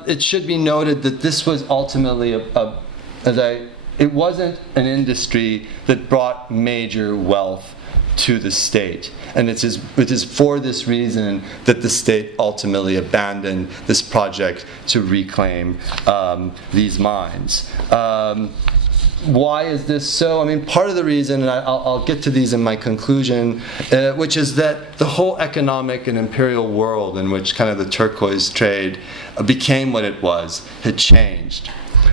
it should be noted that this was ultimately it wasn't an industry that brought major wealth to the state, and it is for this reason that the state ultimately abandoned this project to reclaim these mines. why is this so? I mean, part of the reason, and I'll get to these in my conclusion, which is that the whole economic and imperial world in which kind of the turquoise trade became what it was had changed.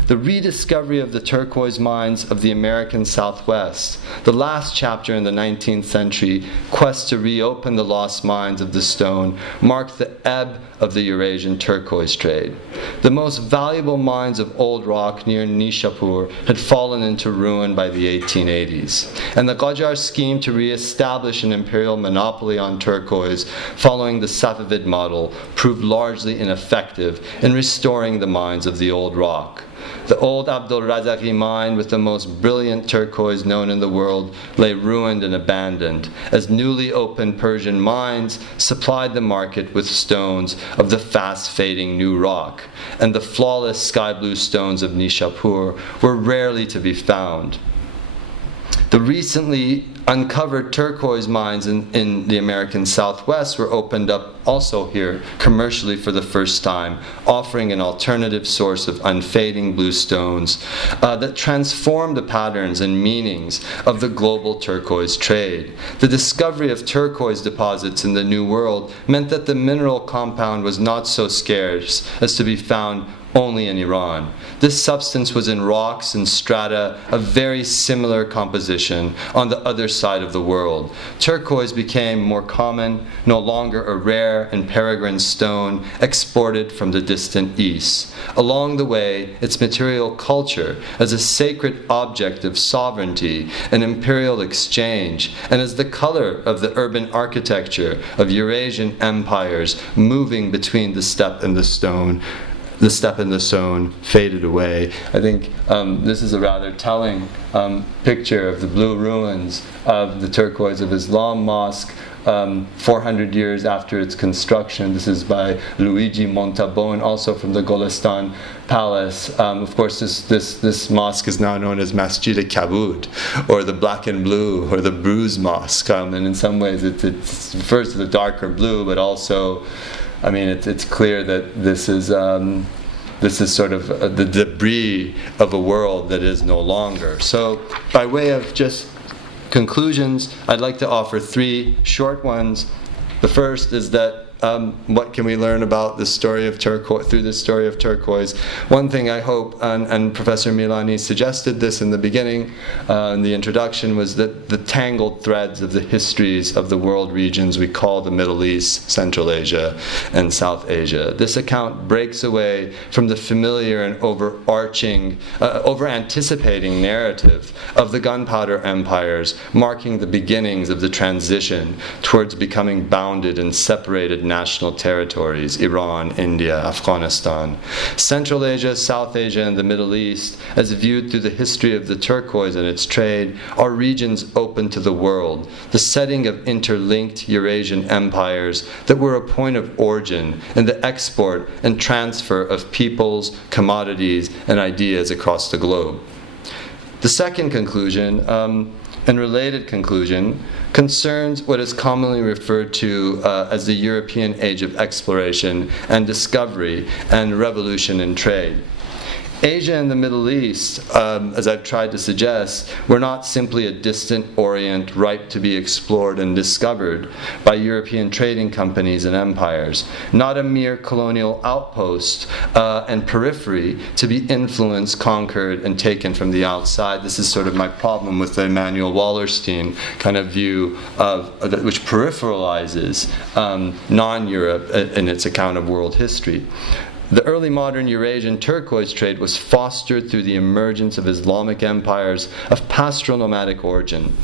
The rediscovery of the turquoise mines of the American Southwest, the last chapter in the 19th century quest to reopen the lost mines of the stone, marked the ebb of the Eurasian turquoise trade. The most valuable mines of old rock near Nishapur had fallen into ruin by the 1880s, and the Qajar scheme to re-establish an imperial monopoly on turquoise following the Safavid model proved largely ineffective in restoring the mines of the old rock. The old Abdul Razaki mine, with the most brilliant turquoise known in the world, lay ruined and abandoned, as newly opened Persian mines supplied the market with stones of the fast-fading new rock, and the flawless sky-blue stones of Nishapur were rarely to be found. The recently uncovered turquoise mines in the American Southwest were opened up also here commercially for the first time, offering an alternative source of unfading blue stones that transformed the patterns and meanings of the global turquoise trade. The discovery of turquoise deposits in the New World meant that the mineral compound was not so scarce as to be found only in Iran. This substance was in rocks and strata of very similar composition on the other side of the world. Turquoise became more common, no longer a rare and peregrine stone exported from the distant east. Along the way, its material culture as a sacred object of sovereignty and imperial exchange, and as the color of the urban architecture of Eurasian empires moving between the steppe and the stone, the steppe and the stone faded away. I think this is a rather telling picture of the blue ruins of the Turquoise of Islam Mosque 400 years after its construction. This is by Luigi Montabone, also from the Golestan Palace. Of course, this mosque is now known as Masjid-e-Kabud, or the black and blue, or the bruise mosque. And in some ways it refers to the darker blue, but also, I mean, it's clear that this is sort of the debris of a world that is no longer. So, by way of just conclusions, I'd like to offer three short ones. The first is that what can we learn about the story of turquoise through the story of turquoise? One thing I hope, and Professor Milani suggested this in the beginning, in the introduction, was that the tangled threads of the histories of the world regions we call the Middle East, Central Asia, and South Asia. This account breaks away from the familiar and overarching, over-anticipating narrative of the gunpowder empires, marking the beginnings of the transition towards becoming bounded and separated national territories: Iran, India, Afghanistan. Central Asia, South Asia, and the Middle East, as viewed through the history of the turquoise and its trade, are regions open to the world, the setting of interlinked Eurasian empires that were a point of origin in the export and transfer of peoples, commodities, and ideas across the globe. The second conclusion, and related conclusion, concerns what is commonly referred to as the European age of exploration and discovery and revolution in trade. Asia and the Middle East, as I've tried to suggest, were not simply a distant Orient ripe to be explored and discovered by European trading companies and empires, not a mere colonial outpost and periphery to be influenced, conquered, and taken from the outside. This is sort of my problem with the Emanuel Wallerstein kind of view of which peripheralizes non-Europe in its account of world history. The early modern Eurasian turquoise trade was fostered through the emergence of Islamic empires of pastoral nomadic origin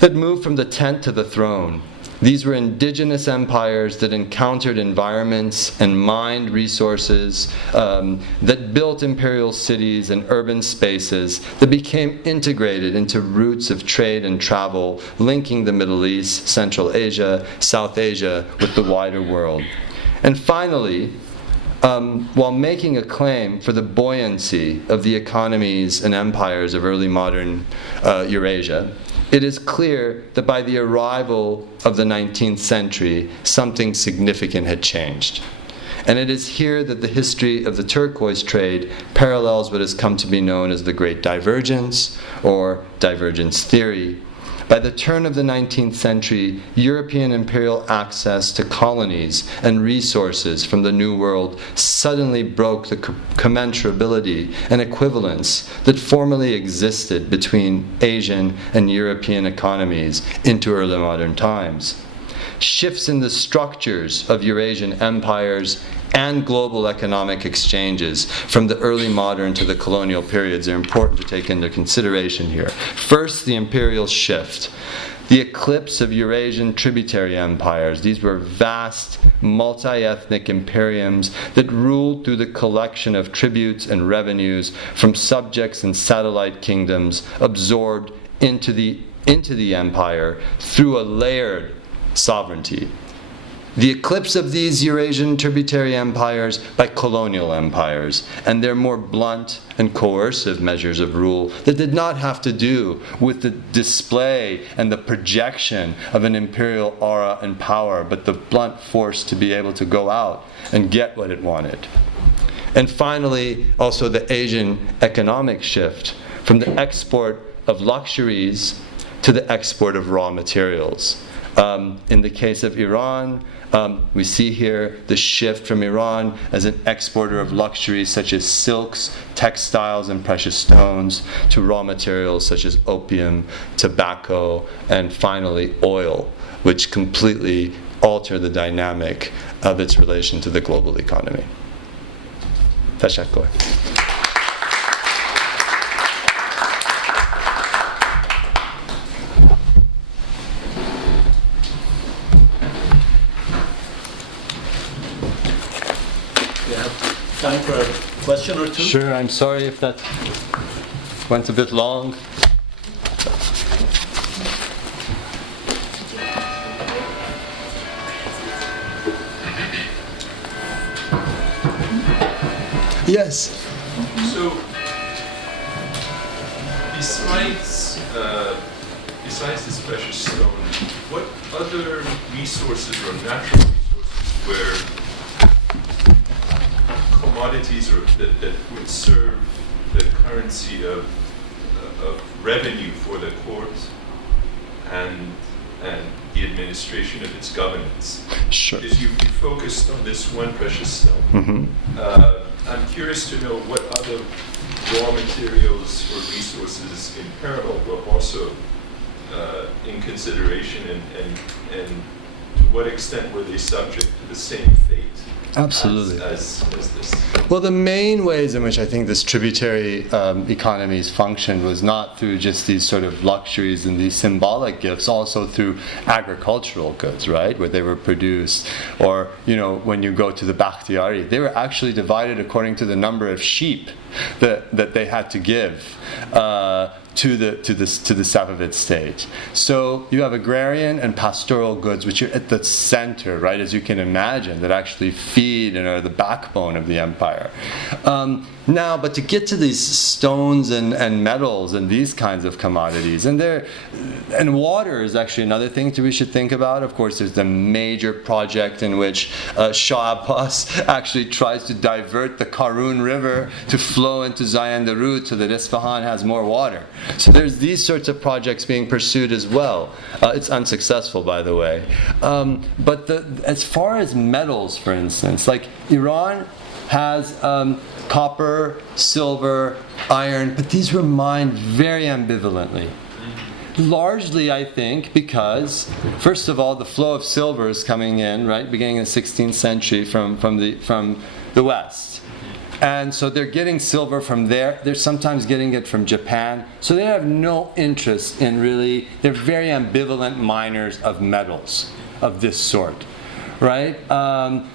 that moved from the tent to the throne. These were indigenous empires that encountered environments and mined resources that built imperial cities and urban spaces that became integrated into routes of trade and travel, linking the Middle East, Central Asia, South Asia with the wider world. And finally, while making a claim for the buoyancy of the economies and empires of early modern Eurasia, it is clear that by the arrival of the 19th century, something significant had changed. And it is here that the history of the turquoise trade parallels what has come to be known as the Great Divergence or divergence theory. By the turn of the 19th century, European imperial access to colonies and resources from the New World suddenly broke the commensurability and equivalence that formerly existed between Asian and European economies into early modern times. Shifts in the structures of Eurasian empires and global economic exchanges from the early modern to the colonial periods are important to take into consideration here. First, the imperial shift. The eclipse of Eurasian tributary empires. These were vast, multi-ethnic imperiums that ruled through the collection of tributes and revenues from subjects and satellite kingdoms absorbed into the empire through a layered sovereignty. The eclipse of these Eurasian tributary empires by colonial empires and their more blunt and coercive measures of rule that did not have to do with the display and the projection of an imperial aura and power, but the blunt force to be able to go out and get what it wanted. And finally, also the Asian economic shift from the export of luxuries to the export of raw materials. In the case of Iran, we see here the shift from Iran as an exporter of luxuries such as silks, textiles, and precious stones to raw materials such as opium, tobacco, and finally oil, which completely alter the dynamic of its relation to the global economy. Teşekkür. Time for a question or two? Sure, I'm sorry if that went a bit long. Yes. So, besides this precious stone, what other resources or natural resources where commodities or that would serve the currency of revenue for the court and the administration of its governance? Sure. Because you focused on this one precious stone. Mm-hmm. I'm curious to know what other raw materials or resources in parallel were also in consideration, and to what extent were they subject to the same fate Absolutely. as this? Well, the main ways in which I think this tributary economies functioned was not through just these sort of luxuries and these symbolic gifts, also through agricultural goods, right, where they were produced. Or, you know, when you go to the Bakhtiari, they were actually divided according to the number of sheep that they had to give to the Safavid state. So you have agrarian and pastoral goods, which are at the center, right, as you can imagine, that actually feed and are the backbone of the empire. Now, but to get to these stones and metals and these kinds of commodities, and water is actually another thing that we should think about. Of course, there's the major project in which Shah Abbas actually tries to divert the Karun River to flow into Zayandarud so that Isfahan has more water. So there's these sorts of projects being pursued as well. It's unsuccessful, by the way. But as far as metals, for instance, like Iran has copper, silver, iron, but these were mined very ambivalently. Largely, I think, because, first of all, the flow of silver is coming in, right, beginning in the 16th century from the West. And so they're getting silver from there. They're sometimes getting it from Japan. So they have no interest in really, they're very ambivalent miners of metals of this sort. Right?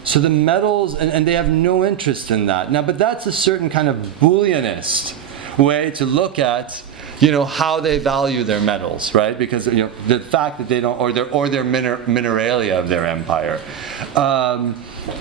So the metals, and they have no interest in that. Now, but that's a certain kind of Booleanist way to look at, you know, how they value their metals, right? Because, you know, the fact that they don't, or their mineralia of their empire.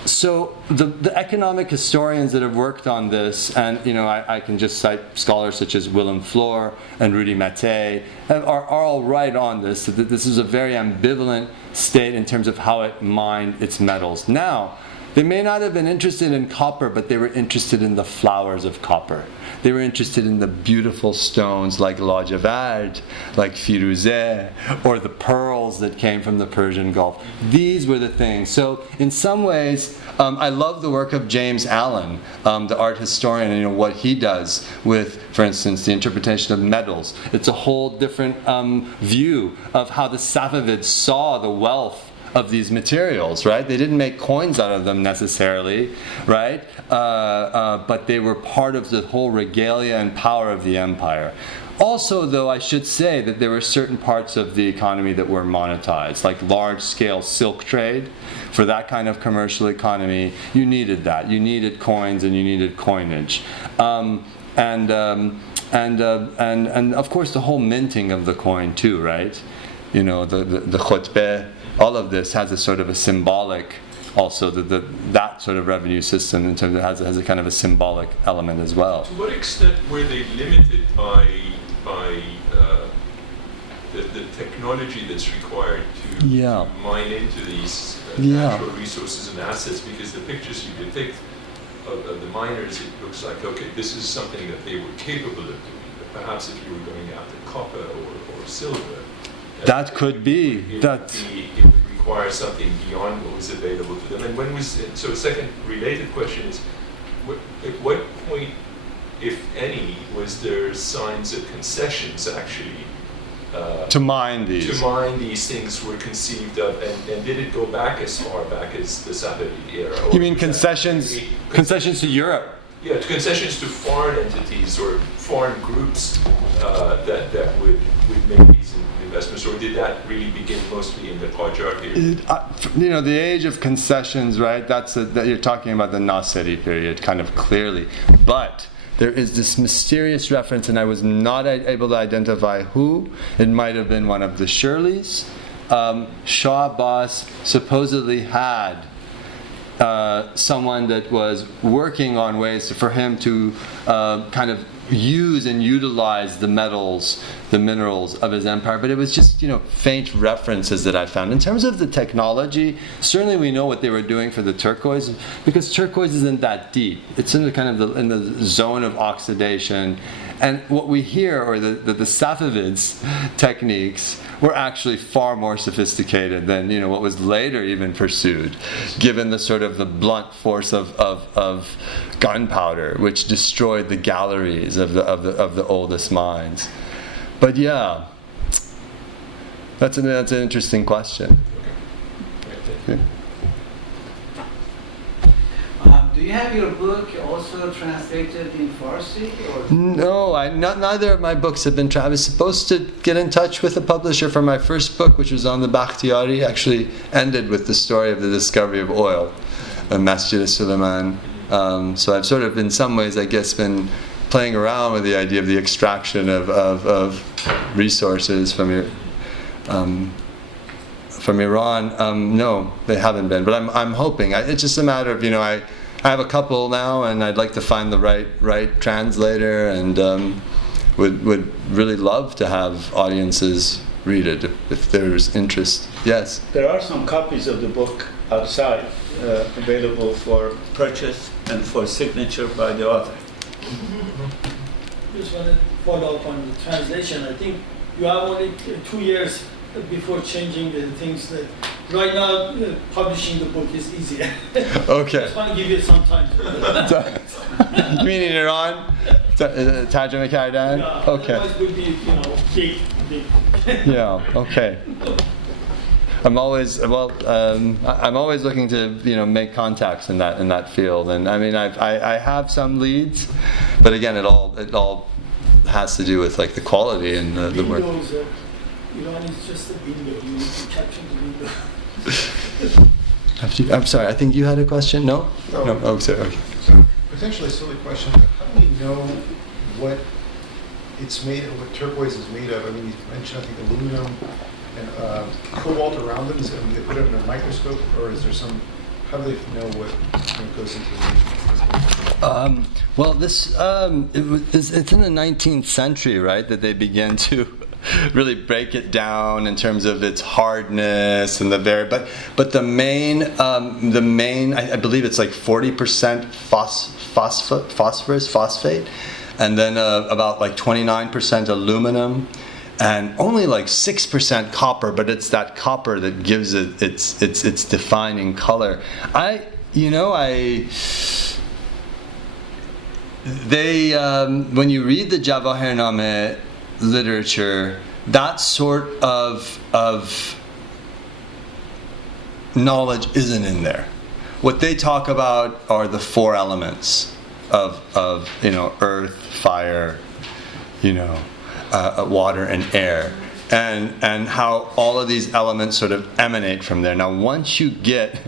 So the economic historians that have worked on this, and you know, I can just cite scholars such as Willem Floor and Rudy Mattei, are all right on this. That this is a very ambivalent state in terms of how it mined its metals. Now, They may not have been interested in copper, but they were interested in the flowers of copper. They were interested in the beautiful stones like lajavad, like firuzeh, or the pearls that came from the Persian Gulf. These were the things. So in some ways, I love the work of James Allen, the art historian, and what he does with, for instance, the interpretation of metals. It's a whole different view of how the Safavids saw the wealth of these materials, right? They didn't make coins out of them necessarily, right? But they were part of the whole regalia and power of the empire. Also, though, I should say that there were certain parts of the economy that were monetized, like large-scale silk trade. For that kind of commercial economy, you needed that. You needed coins and you needed coinage. And of course, the whole minting of the coin too, right? The khutbeh. All of this has a sort of a symbolic, also that sort of revenue system in terms of has a kind of a symbolic element as well. To what extent were they limited by the technology that's required to mine into these natural resources and assets? Because the pictures you depict of the miners, it looks like, okay, this is something that they were capable of doing. But perhaps if you were going after copper or silver, that could be. It would require something beyond what was available to them. And when was it? So a second related question is, at what point, if any, was there signs of concessions actually to mine these? To mine these things were conceived of, and did it go back as far back as the Safavid era? You mean concessions? Concessions to Europe? Yeah, concessions to foreign entities or foreign groups that would make these investments, or did that really begin mostly in the Qajar period? The age of concessions, right? That you're talking about the Nasiri period, kind of clearly. But there is this mysterious reference, and I was not able to identify who. It might have been one of the Shirleys. Shah Abbas supposedly had someone that was working on ways for him to kind of use and utilize the metals, the minerals of his empire, but it was just faint references that I found. In terms of the technology, certainly we know what they were doing for the turquoise, because turquoise isn't that deep. It's in the kind of in the zone of oxidation, and what we hear, or the Safavids' techniques, were actually far more sophisticated than what was later even pursued, given the sort of the blunt force of gunpowder, which destroyed the galleries of the oldest mines. But yeah, that's an interesting question. Okay. Do you have your book also translated in Farsi? Or? No, neither of my books have been I was supposed to get in touch with a publisher for my first book, which was on the Bakhtiyari, actually ended with the story of the discovery of oil, Masjid Suleiman. So I've sort of, in some ways, I guess, been playing around with the idea of the extraction of resources from Iran. No, they haven't been, but I'm hoping. It's just a matter of I have a couple now, and I'd like to find the right translator, and would really love to have audiences read it if there's interest. Yes. There are some copies of the book outside available for purchase and for signature by the author. Just want to follow up on the translation. I think you have only 2 years before changing the things that right now publishing the book is easier. Okay. Just want to give you some time. You mean in Iran? Tarjuma kardan? Yeah, Okay. otherwise would be big. Yeah. Okay. I'm always looking to make contacts in that field, and I mean I have some leads, but again it all has to do with like the quality and the work. Iran is just a window. You need to capture the window. I'm sorry. I think you had a question. No. No. Oh, sorry. Okay. Potentially a silly question. How do we know what it's made of, what turquoise is made of? I mean, you mentioned I think aluminum and cobalt around them. Is it, they put it under a microscope, or is there some? How do they know what goes into the Well, this it's in the 19th century, right, that they began to really break it down in terms of its hardness and but the main I believe it's like 40% phosphate, and then about like 29% aluminum, and only like 6% copper, but it's that copper that gives it its defining color. When you read the Jawahirname literature, that sort of knowledge isn't in there. What they talk about are the four elements of earth, fire, water, and air, and how all of these elements sort of emanate from there. Now, once you get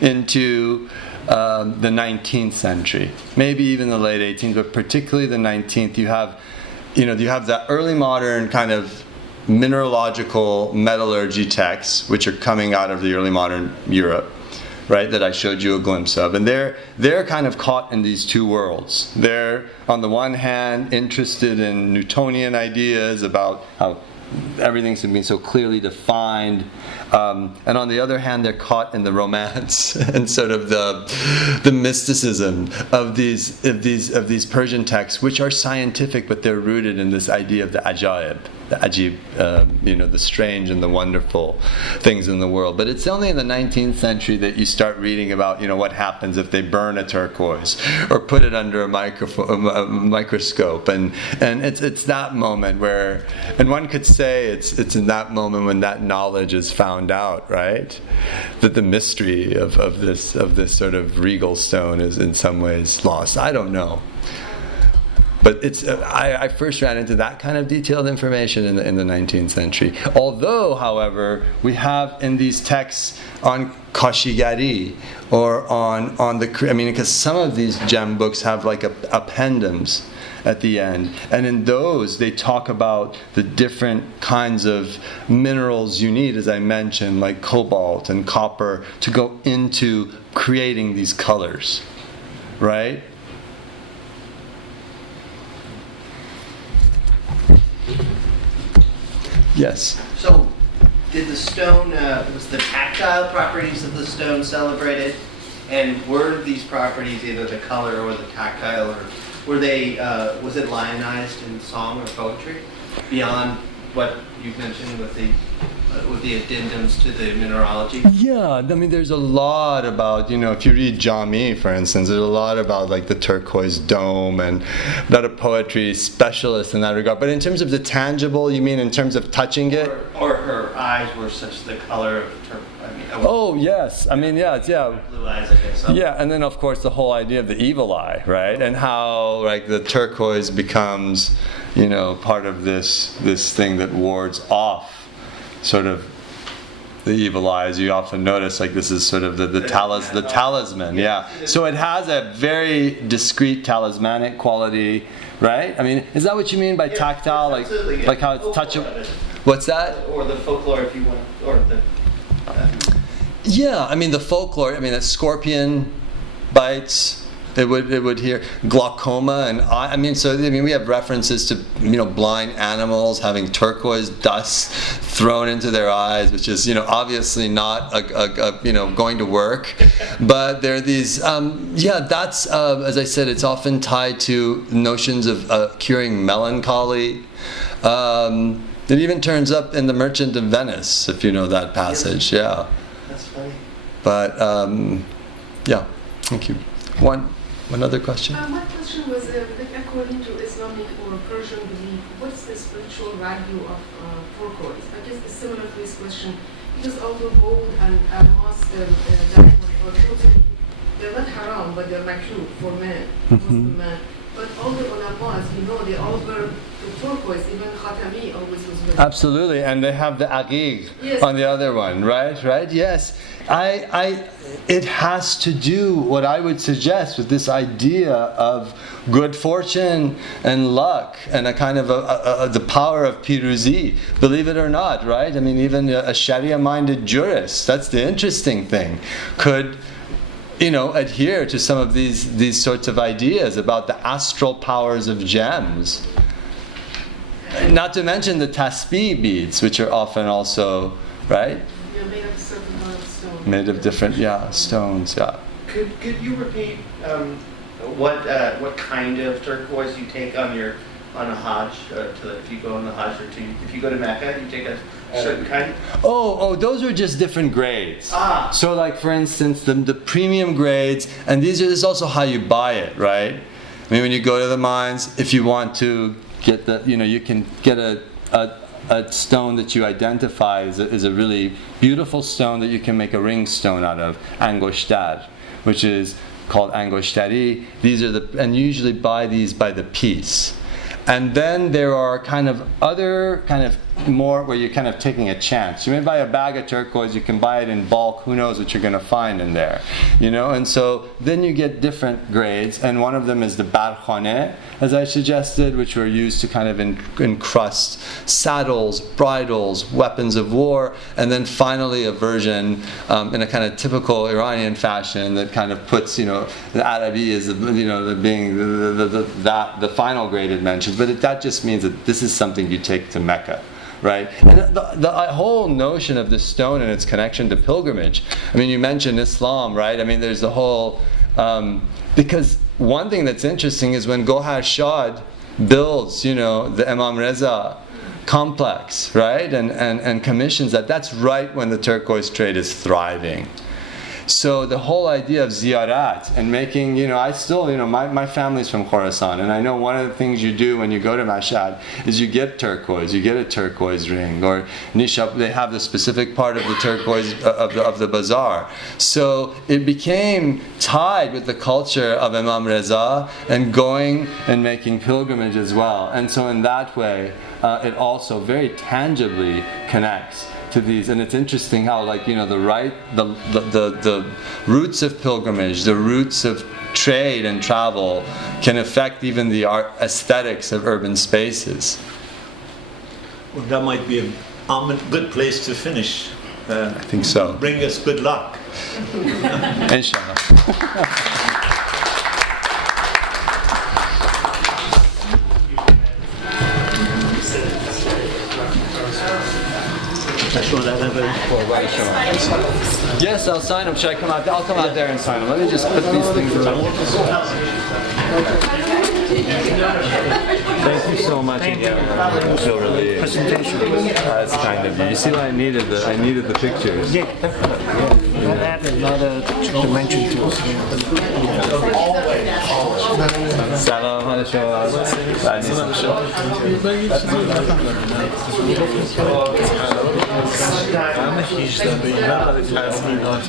into the 19th century, maybe even the late 18th, but particularly the 19th, you have that early modern kind of mineralogical metallurgy texts, which are coming out of the early modern Europe, right, that I showed you a glimpse of. And they're kind of caught in these two worlds. They're, on the one hand, interested in Newtonian ideas about how everything's been so clearly defined, and on the other hand, they're caught in the romance and sort of the mysticism of these Persian texts, which are scientific, but they're rooted in this idea of the ajaib, the ajib, the strange and the wonderful things in the world. But it's only in the 19th century that you start reading about what happens if they burn a turquoise or put it under a microscope, and it's that moment where, and one could say it's in that moment when that knowledge is found out, right? That the mystery of this sort of regal stone is in some ways lost. I don't know. But I first ran into that kind of detailed information in the 19th century. Although, however, we have in these texts on Kashigari or on because some of these gem books have like appendums at the end, and in those they talk about the different kinds of minerals you need, as I mentioned, like cobalt and copper, to go into creating these colors, right? Yes. So, did the stone, was the tactile properties of the stone celebrated? And were these properties, either the color or the tactile, or were they, was it lionized in song or poetry? Beyond what you mentioned with the addendums to the mineralogy? Yeah, I mean, there's a lot about, if you read Jami, for instance, there's a lot about like the turquoise dome, and not a poetry specialist in that regard. But in terms of the tangible, you mean in terms of touching it? Or her eyes were such the color of turquoise. Oh, yes. I mean, yeah. Blue eyes, I guess. Yeah, and then of course the whole idea of the evil eye, right? And how like the turquoise becomes, part of this thing that wards off sort of the evil eyes. You often notice like this is sort of the talisman, yeah. So it has a very discrete talismanic quality, right? I mean, is that what you mean by tactile? Yes, absolutely, yeah. Like how it's touchable? What's that? Or the folklore, if you want, or the... Yeah, I mean the folklore. I mean that scorpion bites. It would hear glaucoma, and we have references to blind animals having turquoise dust thrown into their eyes, which is obviously not going to work. But there are these that's as I said, it's often tied to notions of curing melancholy. It even turns up in The Merchant of Venice, if you know that passage. Yeah. That's funny. But yeah, thank you. One other question? My question was, according to Islamic or Persian belief, what's the spiritual value of turquoise? I guess it's similar to this question, because although gold and almas, diamond, or totally, they're not haram, but they're makruh for men, Muslim men. But all the ulamas, they all wear the turquoise. Even Khatami always was wearing. Absolutely, and they have the aqiq on the other one, right? Yes. It has to do, what I would suggest, with this idea of good fortune and luck and a kind of the power of piruzi, believe it or not, right? I mean, even a Sharia-minded jurist, that's the interesting thing, could adhere to some of these sorts of ideas about the astral powers of gems. not to mention the tasbih beads, which are often also, right, They're made of certain kind of stone. made of different, stones, Could you repeat what kind of turquoise you take on a Hajj? If you go on the Hajj, or if you go to Mecca, you take a certain kind. Oh, those are just different grades. Ah. So like for instance, the premium grades, and this is also how you buy it, right? I mean, when you go to the mines, if you want to get you can get a stone that you identify as a really beautiful stone that you can make a ring stone out of, angostar, which is called angoshtari. And you usually buy these by the piece. And then there are other more where you're kind of taking a chance. You may buy a bag of turquoise, you can buy it in bulk, who knows what you're going to find in there, and so then you get different grades, and one of them is the barkhane, as I suggested, which were used to kind of encrust saddles, bridles, weapons of war, and then finally a version in a kind of typical Iranian fashion that kind of puts, the Arabi as being the final grade it mentions, but that just means that this is something you take to Mecca. Right, and the whole notion of this stone and its connection to pilgrimage. I mean, you mentioned Islam, right? I mean, there's the whole because one thing that's interesting is when Gohar Shad builds, the Imam Reza complex, right, and commissions that's right when the turquoise trade is thriving. So the whole idea of ziyarat and making, I still, my family's from Khorasan, and I know one of the things you do when you go to Mashhad is you get turquoise, you get a turquoise ring, or nishab, they have the specific part of the turquoise of the bazaar. So it became tied with the culture of Imam Reza and going and making pilgrimage as well. And so in that way, it also very tangibly connects to these, and it's interesting how, the roots of pilgrimage, the roots of trade and travel can affect even the aesthetics of urban spaces. Well, that might be a good place to finish. I think so. Bring us good luck. Inshallah. Yes, I'll sign them. Should I come out? I'll come out there and sign them. Let me just put these things around. Thank you so much again. I feel really presentation. That's kind of you. You see why I needed the pictures. Yeah, definitely. That added another dimension to it. سلام حال شما همه 18 به این تضمینات